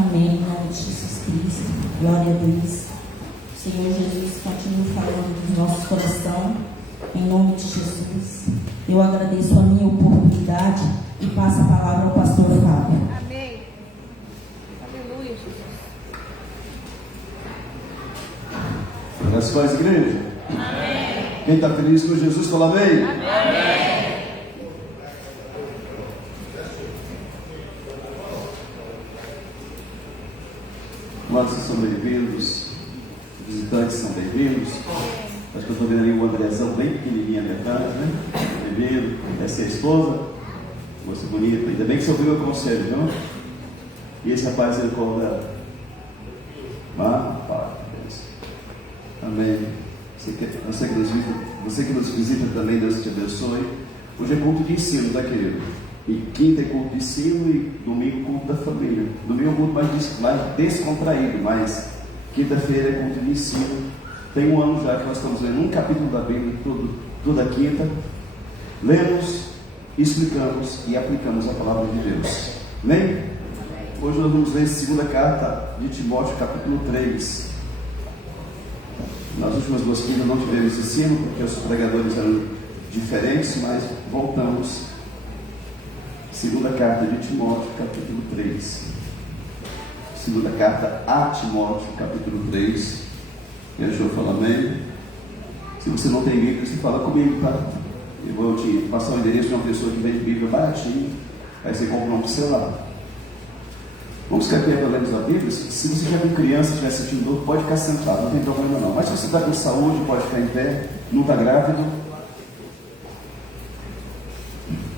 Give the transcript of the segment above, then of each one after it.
Amém. Em nome de Jesus Cristo. Glória a Deus. Senhor Jesus, continue falando dos nossos corações. Em nome de Jesus. Eu agradeço a minha oportunidade e passo a palavra ao pastor Fábio. Amém. Aleluia, Jesus. Graças a Deus, igreja. Amém. Quem está feliz com Jesus, fala amém. Amém. Amados, vocês são bem-vindos. Visitantes são bem-vindos. Acho que eu estou vendo ali o Andrezão bem pequenininho ali atrás, né? Bem-vindo. Essa é a esposa. Moça bonita. Ainda bem que você ouviu o meu conselho, não? E esse rapaz, ele conta. Amém. Você que nos visita também, Deus te abençoe. Hoje é culto de ensino, tá, querido? E quinta é culto de ensino e domingo culto da família. Domingo é um culto mais descontraído, mas quinta-feira é culto de ensino. Tem um ano já que nós estamos lendo um capítulo da Bíblia toda quinta. Lemos, explicamos e aplicamos a palavra de Deus. Amém? Hoje nós vamos ler a segunda carta de Timóteo, capítulo 3. Nas últimas duas quintas não tivemos ensino, porque os pregadores eram diferentes, mas voltamos. Segunda carta de Timóteo, capítulo 3. Segunda carta a Timóteo, capítulo 3. Me ajudou a falar amém? Se você não tem Bíblia, você fala comigo, tá? Eu vou te passar o endereço de uma pessoa que vende Bíblia baratinho. Aí você compra um celular. Vamos ficar aqui para lermos a Bíblia. Se você já com criança, estiver sentindo dor, pode ficar sentado, não tem problema não. Mas se você está com saúde, pode ficar em pé. Não está grávido.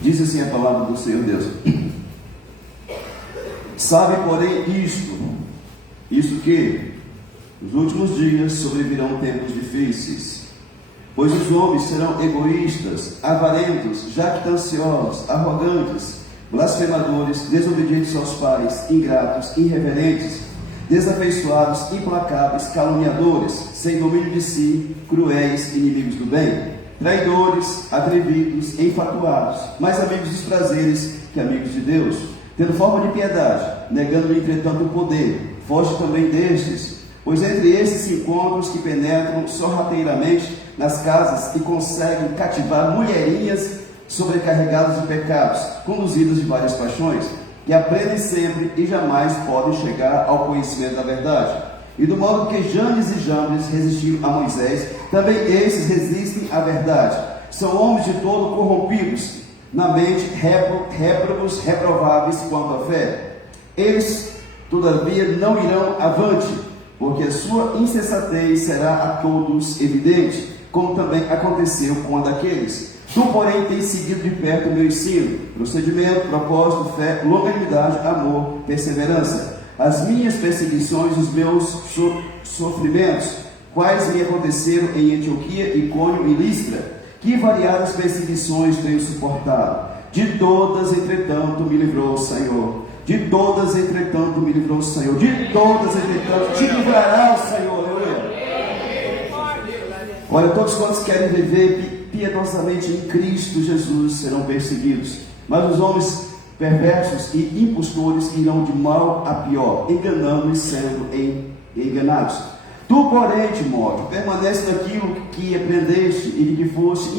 Diz assim a palavra do Senhor Deus. Sabe, porém, isto que nos últimos dias sobrevirão tempos difíceis, pois os homens serão egoístas, avarentos, jactanciosos, arrogantes, blasfemadores, desobedientes aos pais, ingratos, irreverentes, desafeiçoados, implacáveis, caluniadores, sem domínio de si, cruéis, inimigos do bem, traidores, atrevidos, enfatuados, mais amigos dos prazeres que amigos de Deus, tendo forma de piedade, negando entretanto o poder. Foge também destes, pois entre estes se encontram os que penetram sorrateiramente nas casas e conseguem cativar mulherinhas sobrecarregadas de pecados, conduzidas de várias paixões, que aprendem sempre e jamais podem chegar ao conhecimento da verdade. E do modo que Janes e Jambres resistiram a Moisés, também esses resistem à verdade. São homens de todo corrompidos, na mente réprobos, reprováveis quanto à fé. Eles, todavia, não irão avante, porque a sua insensatez será a todos evidente, como também aconteceu com a daqueles. Tu, porém, tens seguido de perto o meu ensino, procedimento, propósito, fé, longanimidade, amor, perseverança. As minhas perseguições, os meus sofrimentos, quais me aconteceram em Antioquia, Icônio e Listra, que variadas perseguições tenho suportado. De todas, entretanto, me livrou o Senhor. De todas, entretanto, me livrou o Senhor. De todas, entretanto, te livrará o Senhor. Aleluia. Olha, todos quantos querem viver piedosamente em Cristo Jesus serão perseguidos, mas os homens perversos e impostores irão de mal a pior, enganando e sendo enganados. Tu, porém, Timóteo, permanece naquilo que aprendeste e de que foste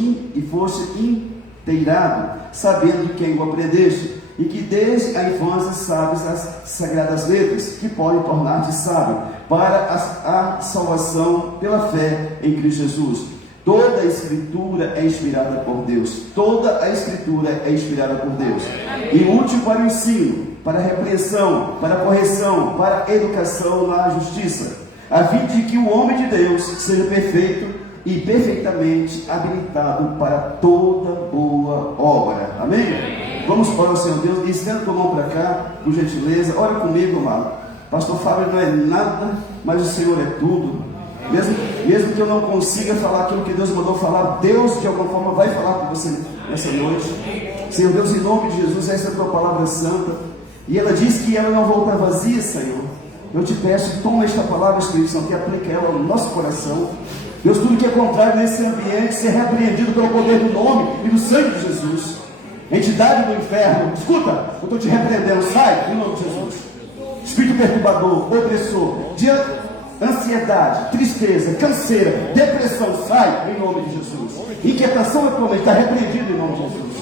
inteirado, sabendo de quem o aprendeste, e que desde a infância sabes as sagradas letras, que podem tornar-te sábio para a salvação pela fé em Cristo Jesus. Toda a Escritura é inspirada por Deus. Toda a Escritura é inspirada por Deus. E útil para o ensino, para a repreensão, para a correção, para a educação na justiça, a fim de que o homem de Deus seja perfeito e perfeitamente habilitado para toda boa obra. Amém? Vamos para o Senhor Deus. Estenda tua mão para cá, por gentileza. Olha comigo, amado. Pastor Fábio não é nada, mas o Senhor é tudo. Mesmo que eu não consiga falar aquilo que Deus mandou falar, Deus de alguma forma vai falar com você nessa noite. Senhor Deus, em nome de Jesus, essa é a tua palavra santa, e ela diz que ela não volta vazia, Senhor. Eu te peço, toma esta palavra, Espírito Santo, e aplica ela no nosso coração. Deus, tudo que é contrário nesse ambiente, ser repreendido pelo poder do nome e do sangue de Jesus. Entidade do inferno, escuta, eu estou te repreendendo, sai, em nome de Jesus. espírito perturbador, opressor, de ansiedade, tristeza, canseira, depressão, sai em nome de Jesus. Inquietação atualmente está repreendido em nome de Jesus.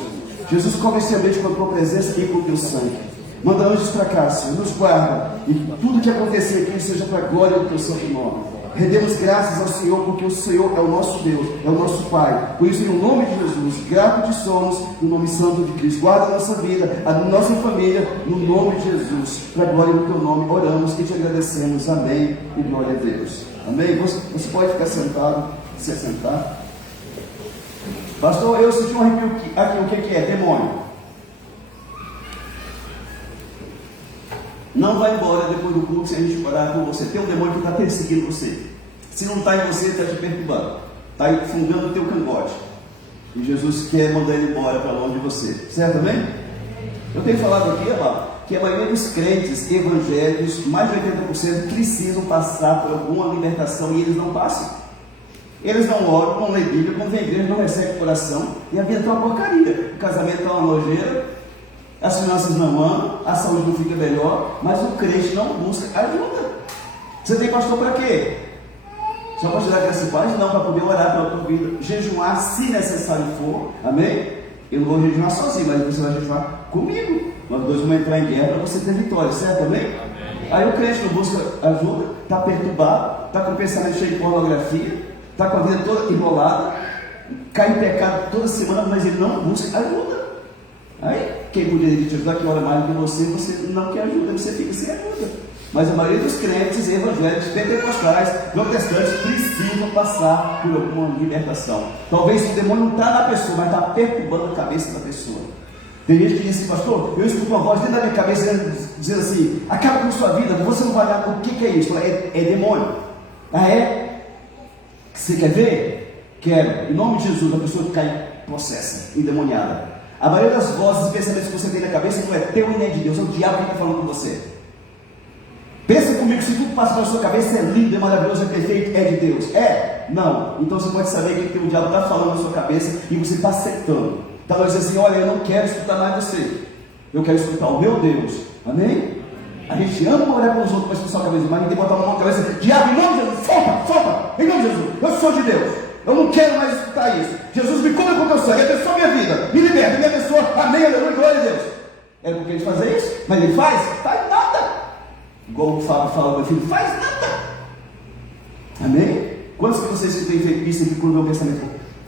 Jesus cobre esse ambiente com a tua presença e com o teu sangue. Manda anjos para cá, Senhor, nos guarda, e tudo que acontecer aqui seja para a glória do teu santo nome. Rendemos graças ao Senhor, porque o Senhor é o nosso Deus, é o nosso Pai. Por isso, no nome de Jesus, gratos somos, no nome santo de Cristo. Guarda a nossa vida, a nossa família, no nome de Jesus. Para a glória do teu nome, oramos e te agradecemos. Amém e glória a Deus. Amém? Você pode ficar sentado, se assentar. Pastor, eu senti um arrepio aqui. O que é? Demônio. Não vai embora depois do culto sem a gente orar por você. Tem um demônio que está perseguindo você. Se não está em você, está te perturbando, está fungando o teu cangote. E Jesus quer mandar ele embora para longe de você. Certo, amém? Eu tenho falado aqui, amado, que a maioria dos crentes evangélicos, mais de 80%, precisam passar por alguma libertação e eles não passam. Eles não oram, não lêem Bíblia, quando vem à igreja não recebem coração e a vida está uma porcaria. O casamento está uma nojeira. As finanças não andam, a saúde não fica melhor, mas o crente não busca ajuda. Você tem pastor para quê? Só para tirar graça e paz? Não, para poder orar pela tua vida, jejuar se necessário for, amém? Eu não vou jejuar sozinho, mas você vai jejuar comigo. Nós dois vamos entrar em guerra para você ter vitória, certo? Amém? Aí o crente não busca ajuda, está perturbado, está com o pensamento cheio de pornografia, está com a vida toda enrolada, cai em pecado toda semana, mas ele não busca ajuda. Aí, quem poderia te ajudar, que ora mais do que você não quer ajuda, você fica sem ajuda. Mas a maioria dos crentes evangélicos, pentecostais, protestantes, precisam passar por alguma libertação. Talvez o demônio não está na pessoa, mas está perturbando a cabeça da pessoa. Tem gente que diz assim, pastor, eu escuto uma voz dentro da minha cabeça dizendo assim, acaba com sua vida, você não vai dar. O que é isso? É demônio. Ah, é? Você quer ver? Quero. Em nome de Jesus, a pessoa que cai possessa, endemoniada. A maioria das vozes e pensamentos que você tem na cabeça não é teu e nem de Deus, é o diabo que está falando com você. Pensa comigo, se tudo passa na sua cabeça é lindo, é maravilhoso, é perfeito, é de Deus. É? Não. Então você pode saber que o diabo está falando na sua cabeça e você está aceitando. Está dizendo assim, olha, eu não quero escutar mais você. Eu quero escutar o meu Deus. Amém? A gente ama orar para os outros para expulsar a cabeça, mas ninguém botar uma mão na cabeça, diabo, em nome de Jesus, solta, em nome de Jesus, eu sou de Deus. Eu não quero mais escutar isso. Jesus me cubra com o teu sangue, abençoa minha vida, me liberta, me abençoa, amém, aleluia, glória a Deus. Era porque ele fazia isso, mas ele faz nada. Igual o Fábio fala, meu filho, faz nada. Amém? Quantos de vocês que têm feito isso e com o meu pensamento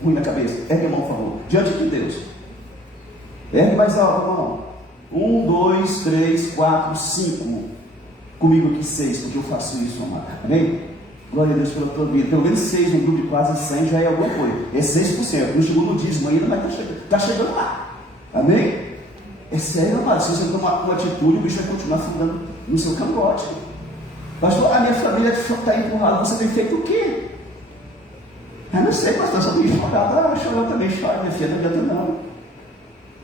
ruim na cabeça? Ergue a mão, por favor, diante de Deus. Ergue mais alto a mão. 1, 2, 3, 4, 5. Comigo aqui 6, porque eu faço isso, amado. Amém? Glória a Deus pela tua vida. Pelo menos 6 no grupo de quase 100 já é alguma coisa. É 6%. Não chegou no dízimo ainda, mas está chegando lá. Amém? É sério, amado. Se você tomar uma atitude, o bicho vai continuar fundando no seu cangote. Pastor, a minha família está empurrada. Você tem feito o quê? Eu não sei, pastor. Só tem chorar. Chorar também, chora. Minha filha, não adianta não.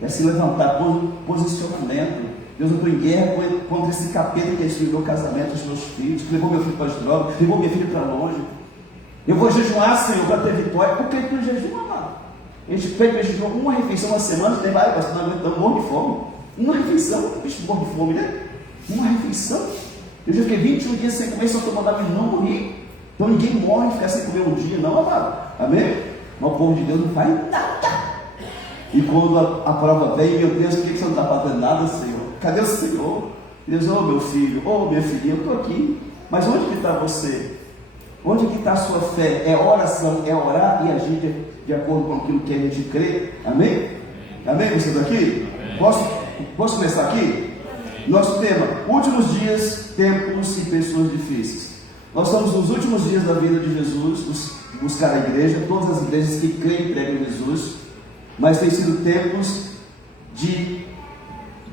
É se levantar, posicionamento. Deus, eu estou em guerra contra esse capeta que destruiu meu casamento, os meus filhos, que levou meu filho para as drogas, levou minha filha para longe. Eu vou jejuar, Senhor, para ter vitória. Por que tu jejua, amado? A gente pede jejum uma refeição uma semana, você vai, pastor, não aguenta, morro de fome. Uma refeição, o bicho morre de fome, né? Uma refeição. Eu já fiquei 21 dias sem comer, só tomar água e não morri. Então ninguém morre e ficar sem comer um dia, não, amado. Amém? Mas o povo de Deus não faz nada. E quando a prova vem, meu Deus, por que você não está fazendo nada, Senhor? Cadê o Senhor? Deus, meu filho, minha filhinha, eu estou aqui. Mas onde que está você? Onde que está a sua fé? É oração, é orar e agir de acordo com aquilo que a gente crê. Amém? Amém? Você está aqui? Posso começar aqui? Nosso tema, últimos dias, tempos e pessoas difíceis. Nós estamos nos últimos dias da vida de Jesus, buscar a igreja, todas as igrejas que creem e pregam Jesus, mas tem sido tempos de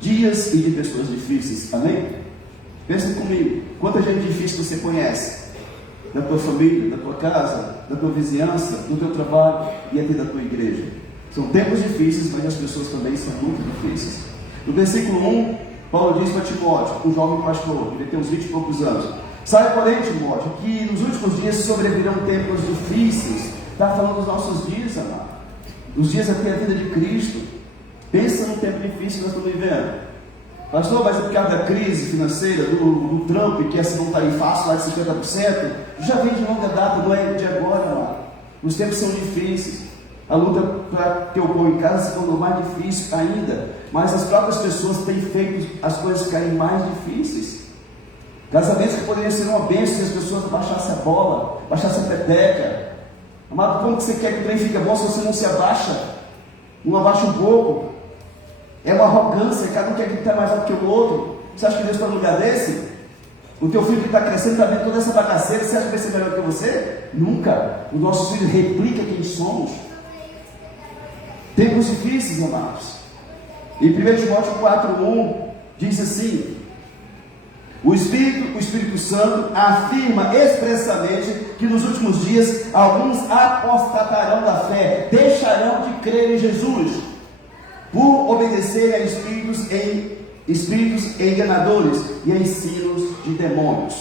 dias e de pessoas difíceis. Amém? Pensa comigo, quanta gente difícil você conhece, da tua família, da tua casa, da tua vizinhança, do teu trabalho e até da tua igreja. São tempos difíceis, mas as pessoas também são muito difíceis. No versículo 1, Paulo diz para Timóteo, um jovem pastor, ele tem uns 20 e poucos anos: sabe, porém, Timóteo, que nos últimos dias sobrevirão tempos difíceis. Está falando dos nossos dias, amado, os dias até a vida de Cristo. Pensa num tempo difícil que nós estamos vivendo. Pastor, mas é por causa da crise financeira, do Trump, que essa não está aí fácil, lá de 50%, já vem de longa data, não é de agora, mano. Os tempos são difíceis. A luta para ter o pão em casa se tornou mais difícil ainda. Mas as próprias pessoas têm feito as coisas ficarem mais difíceis. Casamentos que poderiam ser uma bênção se as pessoas baixassem a bola, baixassem a peteca. Amado, como que você quer que o trem fique bom se você não se abaixa? Não abaixa um pouco. É uma arrogância, cada um quer gritar mais alto que o outro. Você acha que Deus está num lugar desse? O teu filho que está crescendo, está vendo toda essa bagaceira, você acha que vai ser melhor que você? Nunca. O nosso filho replica quem somos. Tempos difíceis, amados. Em 1 Timóteo 4:1 diz assim: o Espírito Santo afirma expressamente que nos últimos dias alguns apostatarão da fé, deixarão de crer em Jesus, por obedecerem a espíritos enganadores e a ensinos de demônios.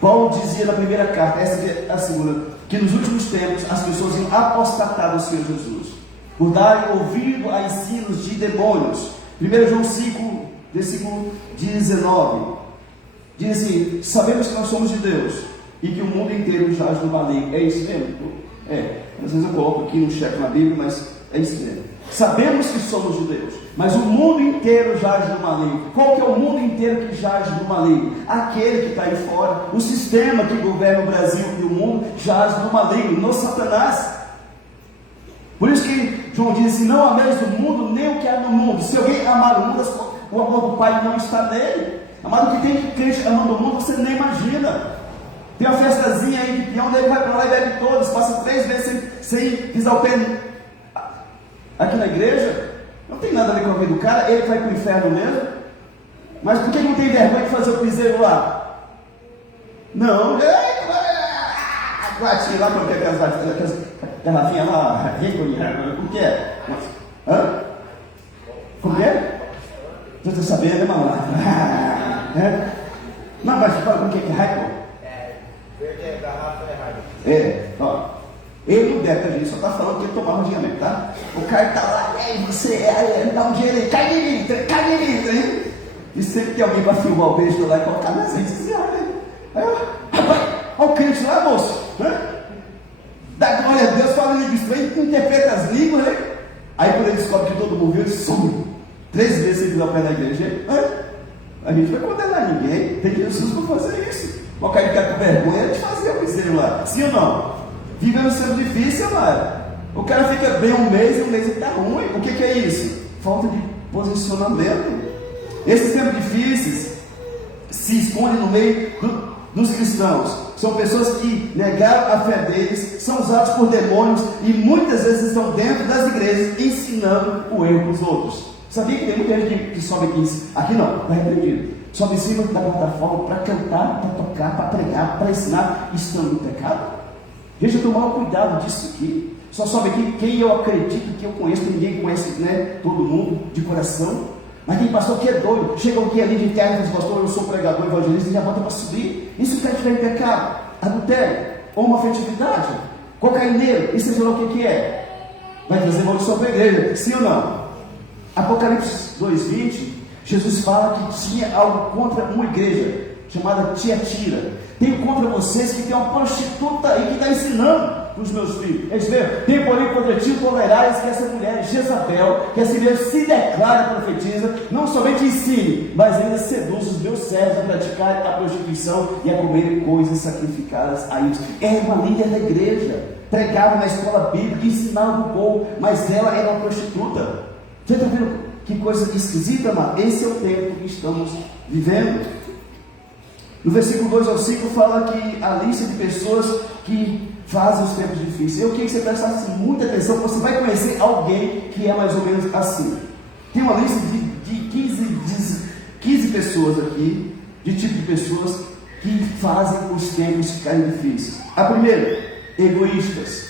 Paulo dizia na primeira carta, essa é a segunda, que nos últimos tempos as pessoas iam apostatar do Senhor Jesus, por darem ouvido a ensinos de demônios. 1 João 5, versículo 19, diz assim: sabemos que nós somos de Deus e que o mundo inteiro jaz no maligno. É isso mesmo? Às vezes eu coloco aqui um cheque na Bíblia, mas é isso mesmo. Sabemos que somos de Deus, mas o mundo inteiro jaz no maligno. Qual que é o mundo inteiro que jaz no maligno? Aquele que está aí fora. O sistema que governa o Brasil e o mundo jaz no maligno, no Satanás. Por isso que João diz assim: não ameis o mundo, nem o que há no mundo. Se alguém amar o mundo, o amor do Pai não está nele. Amado, o que tem de crente amando o mundo, você nem imagina. Tem uma festazinha aí de peão, daí vai para lá e bebe todos, passa 3 vezes sem pisar o pé aqui na igreja. Não tem nada a ver com a vida do cara, ele vai para o inferno mesmo. Mas por que não tem vergonha de fazer o piseiro lá? Não, latinha lá, porque aquelas garrafinhas lá, o que é? Hã? Como é? Você está sabendo, irmão? Não, mas fala o que é raiva? Verde é garrafa, é raiva. Ó. Ele não deve, a gente só está falando que ele tomava dinheiro, tá? O cara está lá, você dá um dinheiro aí, cai de litro, hein? E sempre tem alguém para filmar o beijo lá e colocar nas redes sociais. Aí, rapaz, olha o crente lá, moço. Dá glória a Deus, fala em línguas, interpreta as línguas, né? Aí quando ele descobre que todo mundo viu, ele some 3 vezes sem pisar o pé da igreja. A gente vai condenar ninguém, tem Jesus para fazer isso. O cara ficar com vergonha de fazer o piseiro lá, sim ou não? Vivemos sendo difícil, amado. O cara fica bem um mês e ele está ruim. O que é isso? Falta de posicionamento. Esses tempos difíceis se escondem no meio dos cristãos. São pessoas que negaram a fé deles, são usados por demônios e muitas vezes estão dentro das igrejas ensinando o erro para os outros. Sabia que tem muita gente que sobe aqui não, está repreendido. Sobe em cima da plataforma para cantar, para tocar, para pregar, para ensinar, estando no pecado? Deixa eu tomar cuidado disso aqui. Só sobe aqui quem eu acredito, que eu conheço, ninguém conhece, né? Todo mundo de coração. Mas tem pastor que é doido, chega aqui ali de terra e diz: pastor, eu sou pregador, evangelista, e já bota para subir. Isso que estiver em pecado, adultério, homoafetividade, cocaineiro, e seja lá o que é, vai trazer maldição para a igreja, sim ou não? Apocalipse 2:20, Jesus fala que tinha algo contra uma igreja chamada Tiatira. Tenho contra vocês que tem uma prostituta aí que está ensinando para os meus filhos. Eles veem, tem porém contra ti tolerais que essa mulher Jezabel, que assim mesmo se declara profetiza, não somente ensine, mas ainda seduz os meus servos a praticar a prostituição e a comerem coisas sacrificadas a isso. Era uma líder da igreja, pregava na escola bíblica, ensinava o povo, mas ela era uma prostituta. Você está vendo que coisa esquisita, mano? Esse é o tempo que estamos vivendo. No versículo 2 ao 5 fala que a lista de pessoas que fazem os tempos difíceis. Eu queria que você prestasse muita atenção, você vai conhecer alguém que é mais ou menos assim. Tem uma lista de 15 pessoas aqui, de tipo de pessoas que fazem os tempos ficarem difíceis. A primeira, egoístas.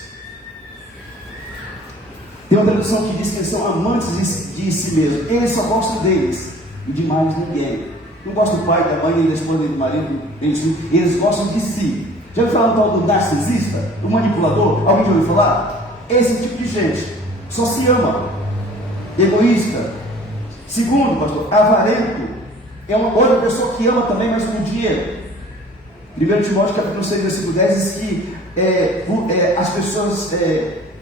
Tem uma tradução que diz que eles são amantes de si mesmos. Eles só gostam deles e de mais ninguém. Não gostam do pai, da mãe, nem da esposa, nem do marido. Eles gostam de si. Já ouviu falar do tal do narcisista? Do manipulador? Alguém já ouviu falar? Esse tipo de gente só se ama. Egoísta. Segundo, pastor, avarento é uma outra pessoa que ama também, mas com dinheiro. 1 Timóteo capítulo 6, versículo 10 diz que as pessoas,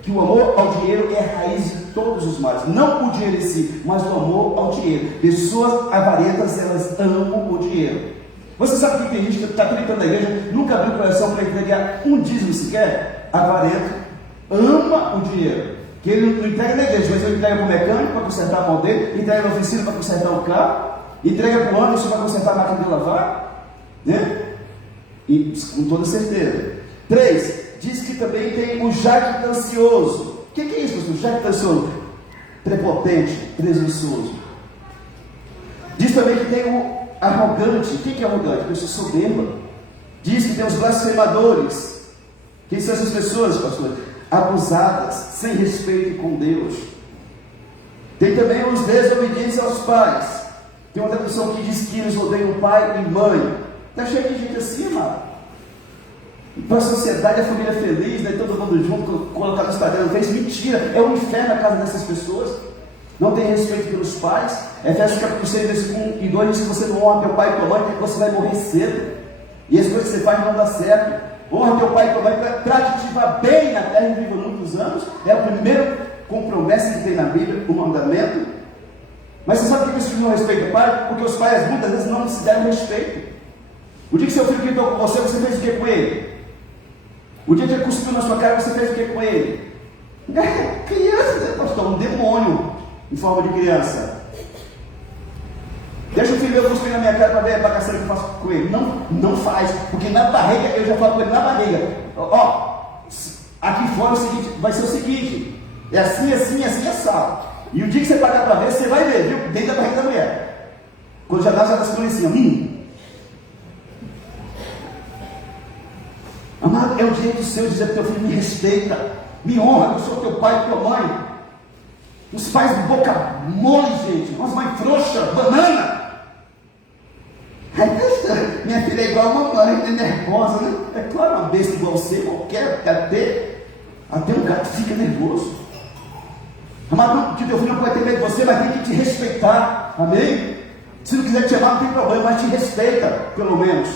que o amor ao dinheiro é a raiz de todos os males. Não o dinheiro em si, mas o amor ao dinheiro. Pessoas avarentas, elas amam o dinheiro. Você sabe que tem gente que está acreditando na igreja, nunca abriu o coração para entregar um dízimo sequer? Avarento, ama o dinheiro. Que ele não entrega na igreja, mas ele entrega para o mecânico para consertar a mão dele, entrega na oficina para consertar o carro, entrega para o ônibus para consertar a máquina de lavar, né? E com toda certeza. 3, diz que também tem o jactancioso. O que é isso, pastor? Jactancioso, prepotente, presunçoso. Diz também que tem o arrogante. O que é arrogante? Pessoa soberba. Diz que tem os blasfemadores. Quem são essas pessoas, pastor? Abusadas, sem respeito com Deus. Tem também os desobedientes aos pais. Tem uma tradução que diz que eles odeiam pai e mãe. Está cheio de gente assim, mano. Para a sociedade, a família feliz, né? Todo mundo junto, colocar no Instagram, fez mentira. É um inferno a casa dessas pessoas. Não tem respeito pelos pais. Efésios capítulo 6, versículo 1 e 2 diz que você não honra teu pai e tua mãe, porque você vai morrer cedo. E as coisas que você faz não dá certo. Honra teu pai e tua mãe para te ativar bem na terra e viver muitos anos. É o primeiro compromisso que tem na Bíblia, o mandamento. Mas você sabe por que os filhos não respeitam o pai? Porque os pais muitas vezes não se deram respeito. O dia que seu filho gritou com você, você fez o que com ele? O dia que ele cuspiu na sua cara, você fez o que com ele? Criança, né, pastor? Um demônio em forma de criança. Deixa o filho meu cuspir na minha cara para ver a bagaceira que eu faço com ele. Não faz, porque na barriga, eu já falo com ele na barriga. Aqui fora vai ser o seguinte: é assim, assado. E o dia que você pagar para ver, você vai ver, viu? Dentro da barriga da mulher. Quando já dá essa criancinha, Amado, é o direito seu dizer para o teu filho: me respeita, me honra, eu sou teu pai e tua mãe. Os pais de boca mole, gente, umas mães frouxas, banana. Aí, minha filha é igual a mamãe, é nervosa, né? É claro, uma besta igual você, qualquer, até um gato fica nervoso. Amado, que teu filho não pode ter medo de você, mas tem que te respeitar, amém? Se não quiser te amar, não tem problema, mas te respeita, pelo menos.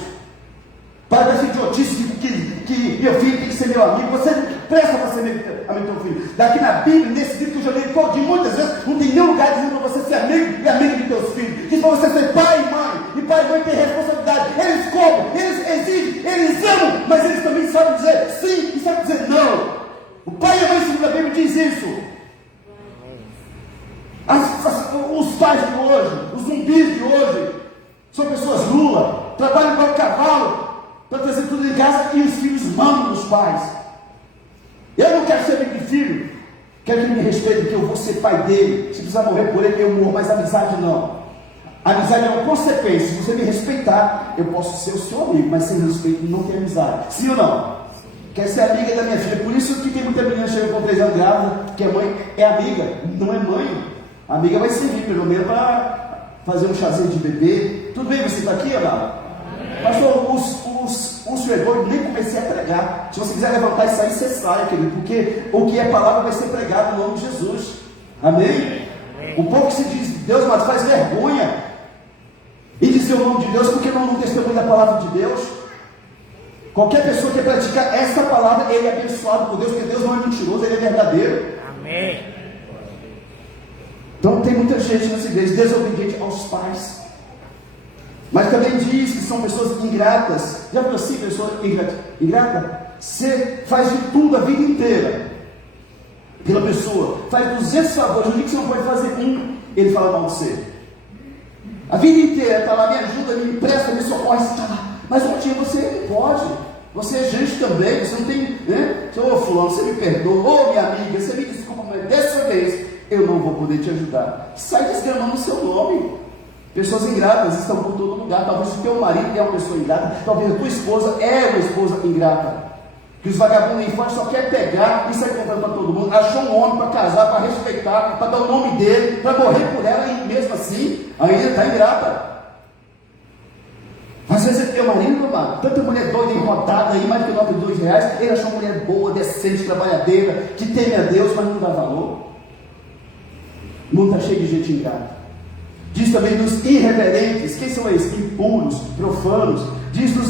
Para dessa idiotice que meu filho tem que ser meu amigo. Você presta para ser amigo do teu filho. Daqui na Bíblia, nesse livro que eu já li todinho, muitas vezes, não tem nenhum lugar dizendo para você ser amigo e amigo de teus filhos. Diz para você ser pai e mãe. E pai e mãe têm responsabilidade. Eles cobram, eles exigem, eles amam, mas eles também sabem dizer sim e sabem dizer não. O pai e a mãe, segundo a Bíblia, diz isso. Os pais de hoje, os zumbis de hoje, são pessoas lula, trabalham para o cavalo, para trazer tudo em casa, e os filhos mandam nos pais. Eu não quero ser amigo de filho, quero que ele me respeite, porque eu vou ser pai dele. Se precisar morrer por ele, eu morro, mas amizade não. Amizade é uma consequência. Se você me respeitar, eu posso ser o seu amigo, mas sem respeito não tem amizade. Sim ou não? Quer ser amiga da minha filha. Por isso que tem muita menina que chega com 3 anos grávida, que a mãe é amiga, não é mãe. A amiga vai servir pelo menos para fazer um chazinho de bebê. Tudo bem, você está aqui, amado? Pastor, o senhor é doido, nem comecei a pregar. Se você quiser levantar e sair, você sai, querido, porque o que é palavra vai ser pregado no nome de Jesus. Amém? O povo que se diz de Deus, mas faz vergonha em dizer o nome de Deus, porque não testemunha da palavra de Deus. Qualquer pessoa que praticar essa palavra, ele é abençoado por Deus, porque Deus não é mentiroso, ele é verdadeiro. Amém. Então tem muita gente nessa igreja desobediente aos pais. Mas também diz que são pessoas ingratas. Já viu assim, pessoa ingrata? Você faz de tudo a vida inteira pela pessoa, faz 200 favores, no dia que você não pode fazer um, ele fala mal de você. A vida inteira está lá, me ajuda, me empresta, me socorre, você está lá. Mas um dia você não pode. Você é gente também, você não tem, né? Ô fulano, você me perdoa, ô minha amiga, você me desculpa, mas dessa vez eu não vou poder te ajudar. Sai desgramando o seu nome. Pessoas ingratas estão por todo lugar. Talvez o teu marido é uma pessoa ingrata, talvez a tua esposa é uma esposa ingrata. Que os vagabundos infantes só querem pegar e sair contando para todo mundo. Achou um homem para casar, para respeitar, para dar o nome dele, para morrer por ela, e mesmo assim ainda está ingrata. Às vezes é teu marido, mano, tanta mulher doida enrodada aí, mais de R$92, ele achou uma mulher boa, decente, trabalhadeira, que teme a Deus, mas não dá valor. O mundo está cheio de gente ingrata. Diz também dos irreverentes. Quem são esses? Impuros, profanos. Diz dos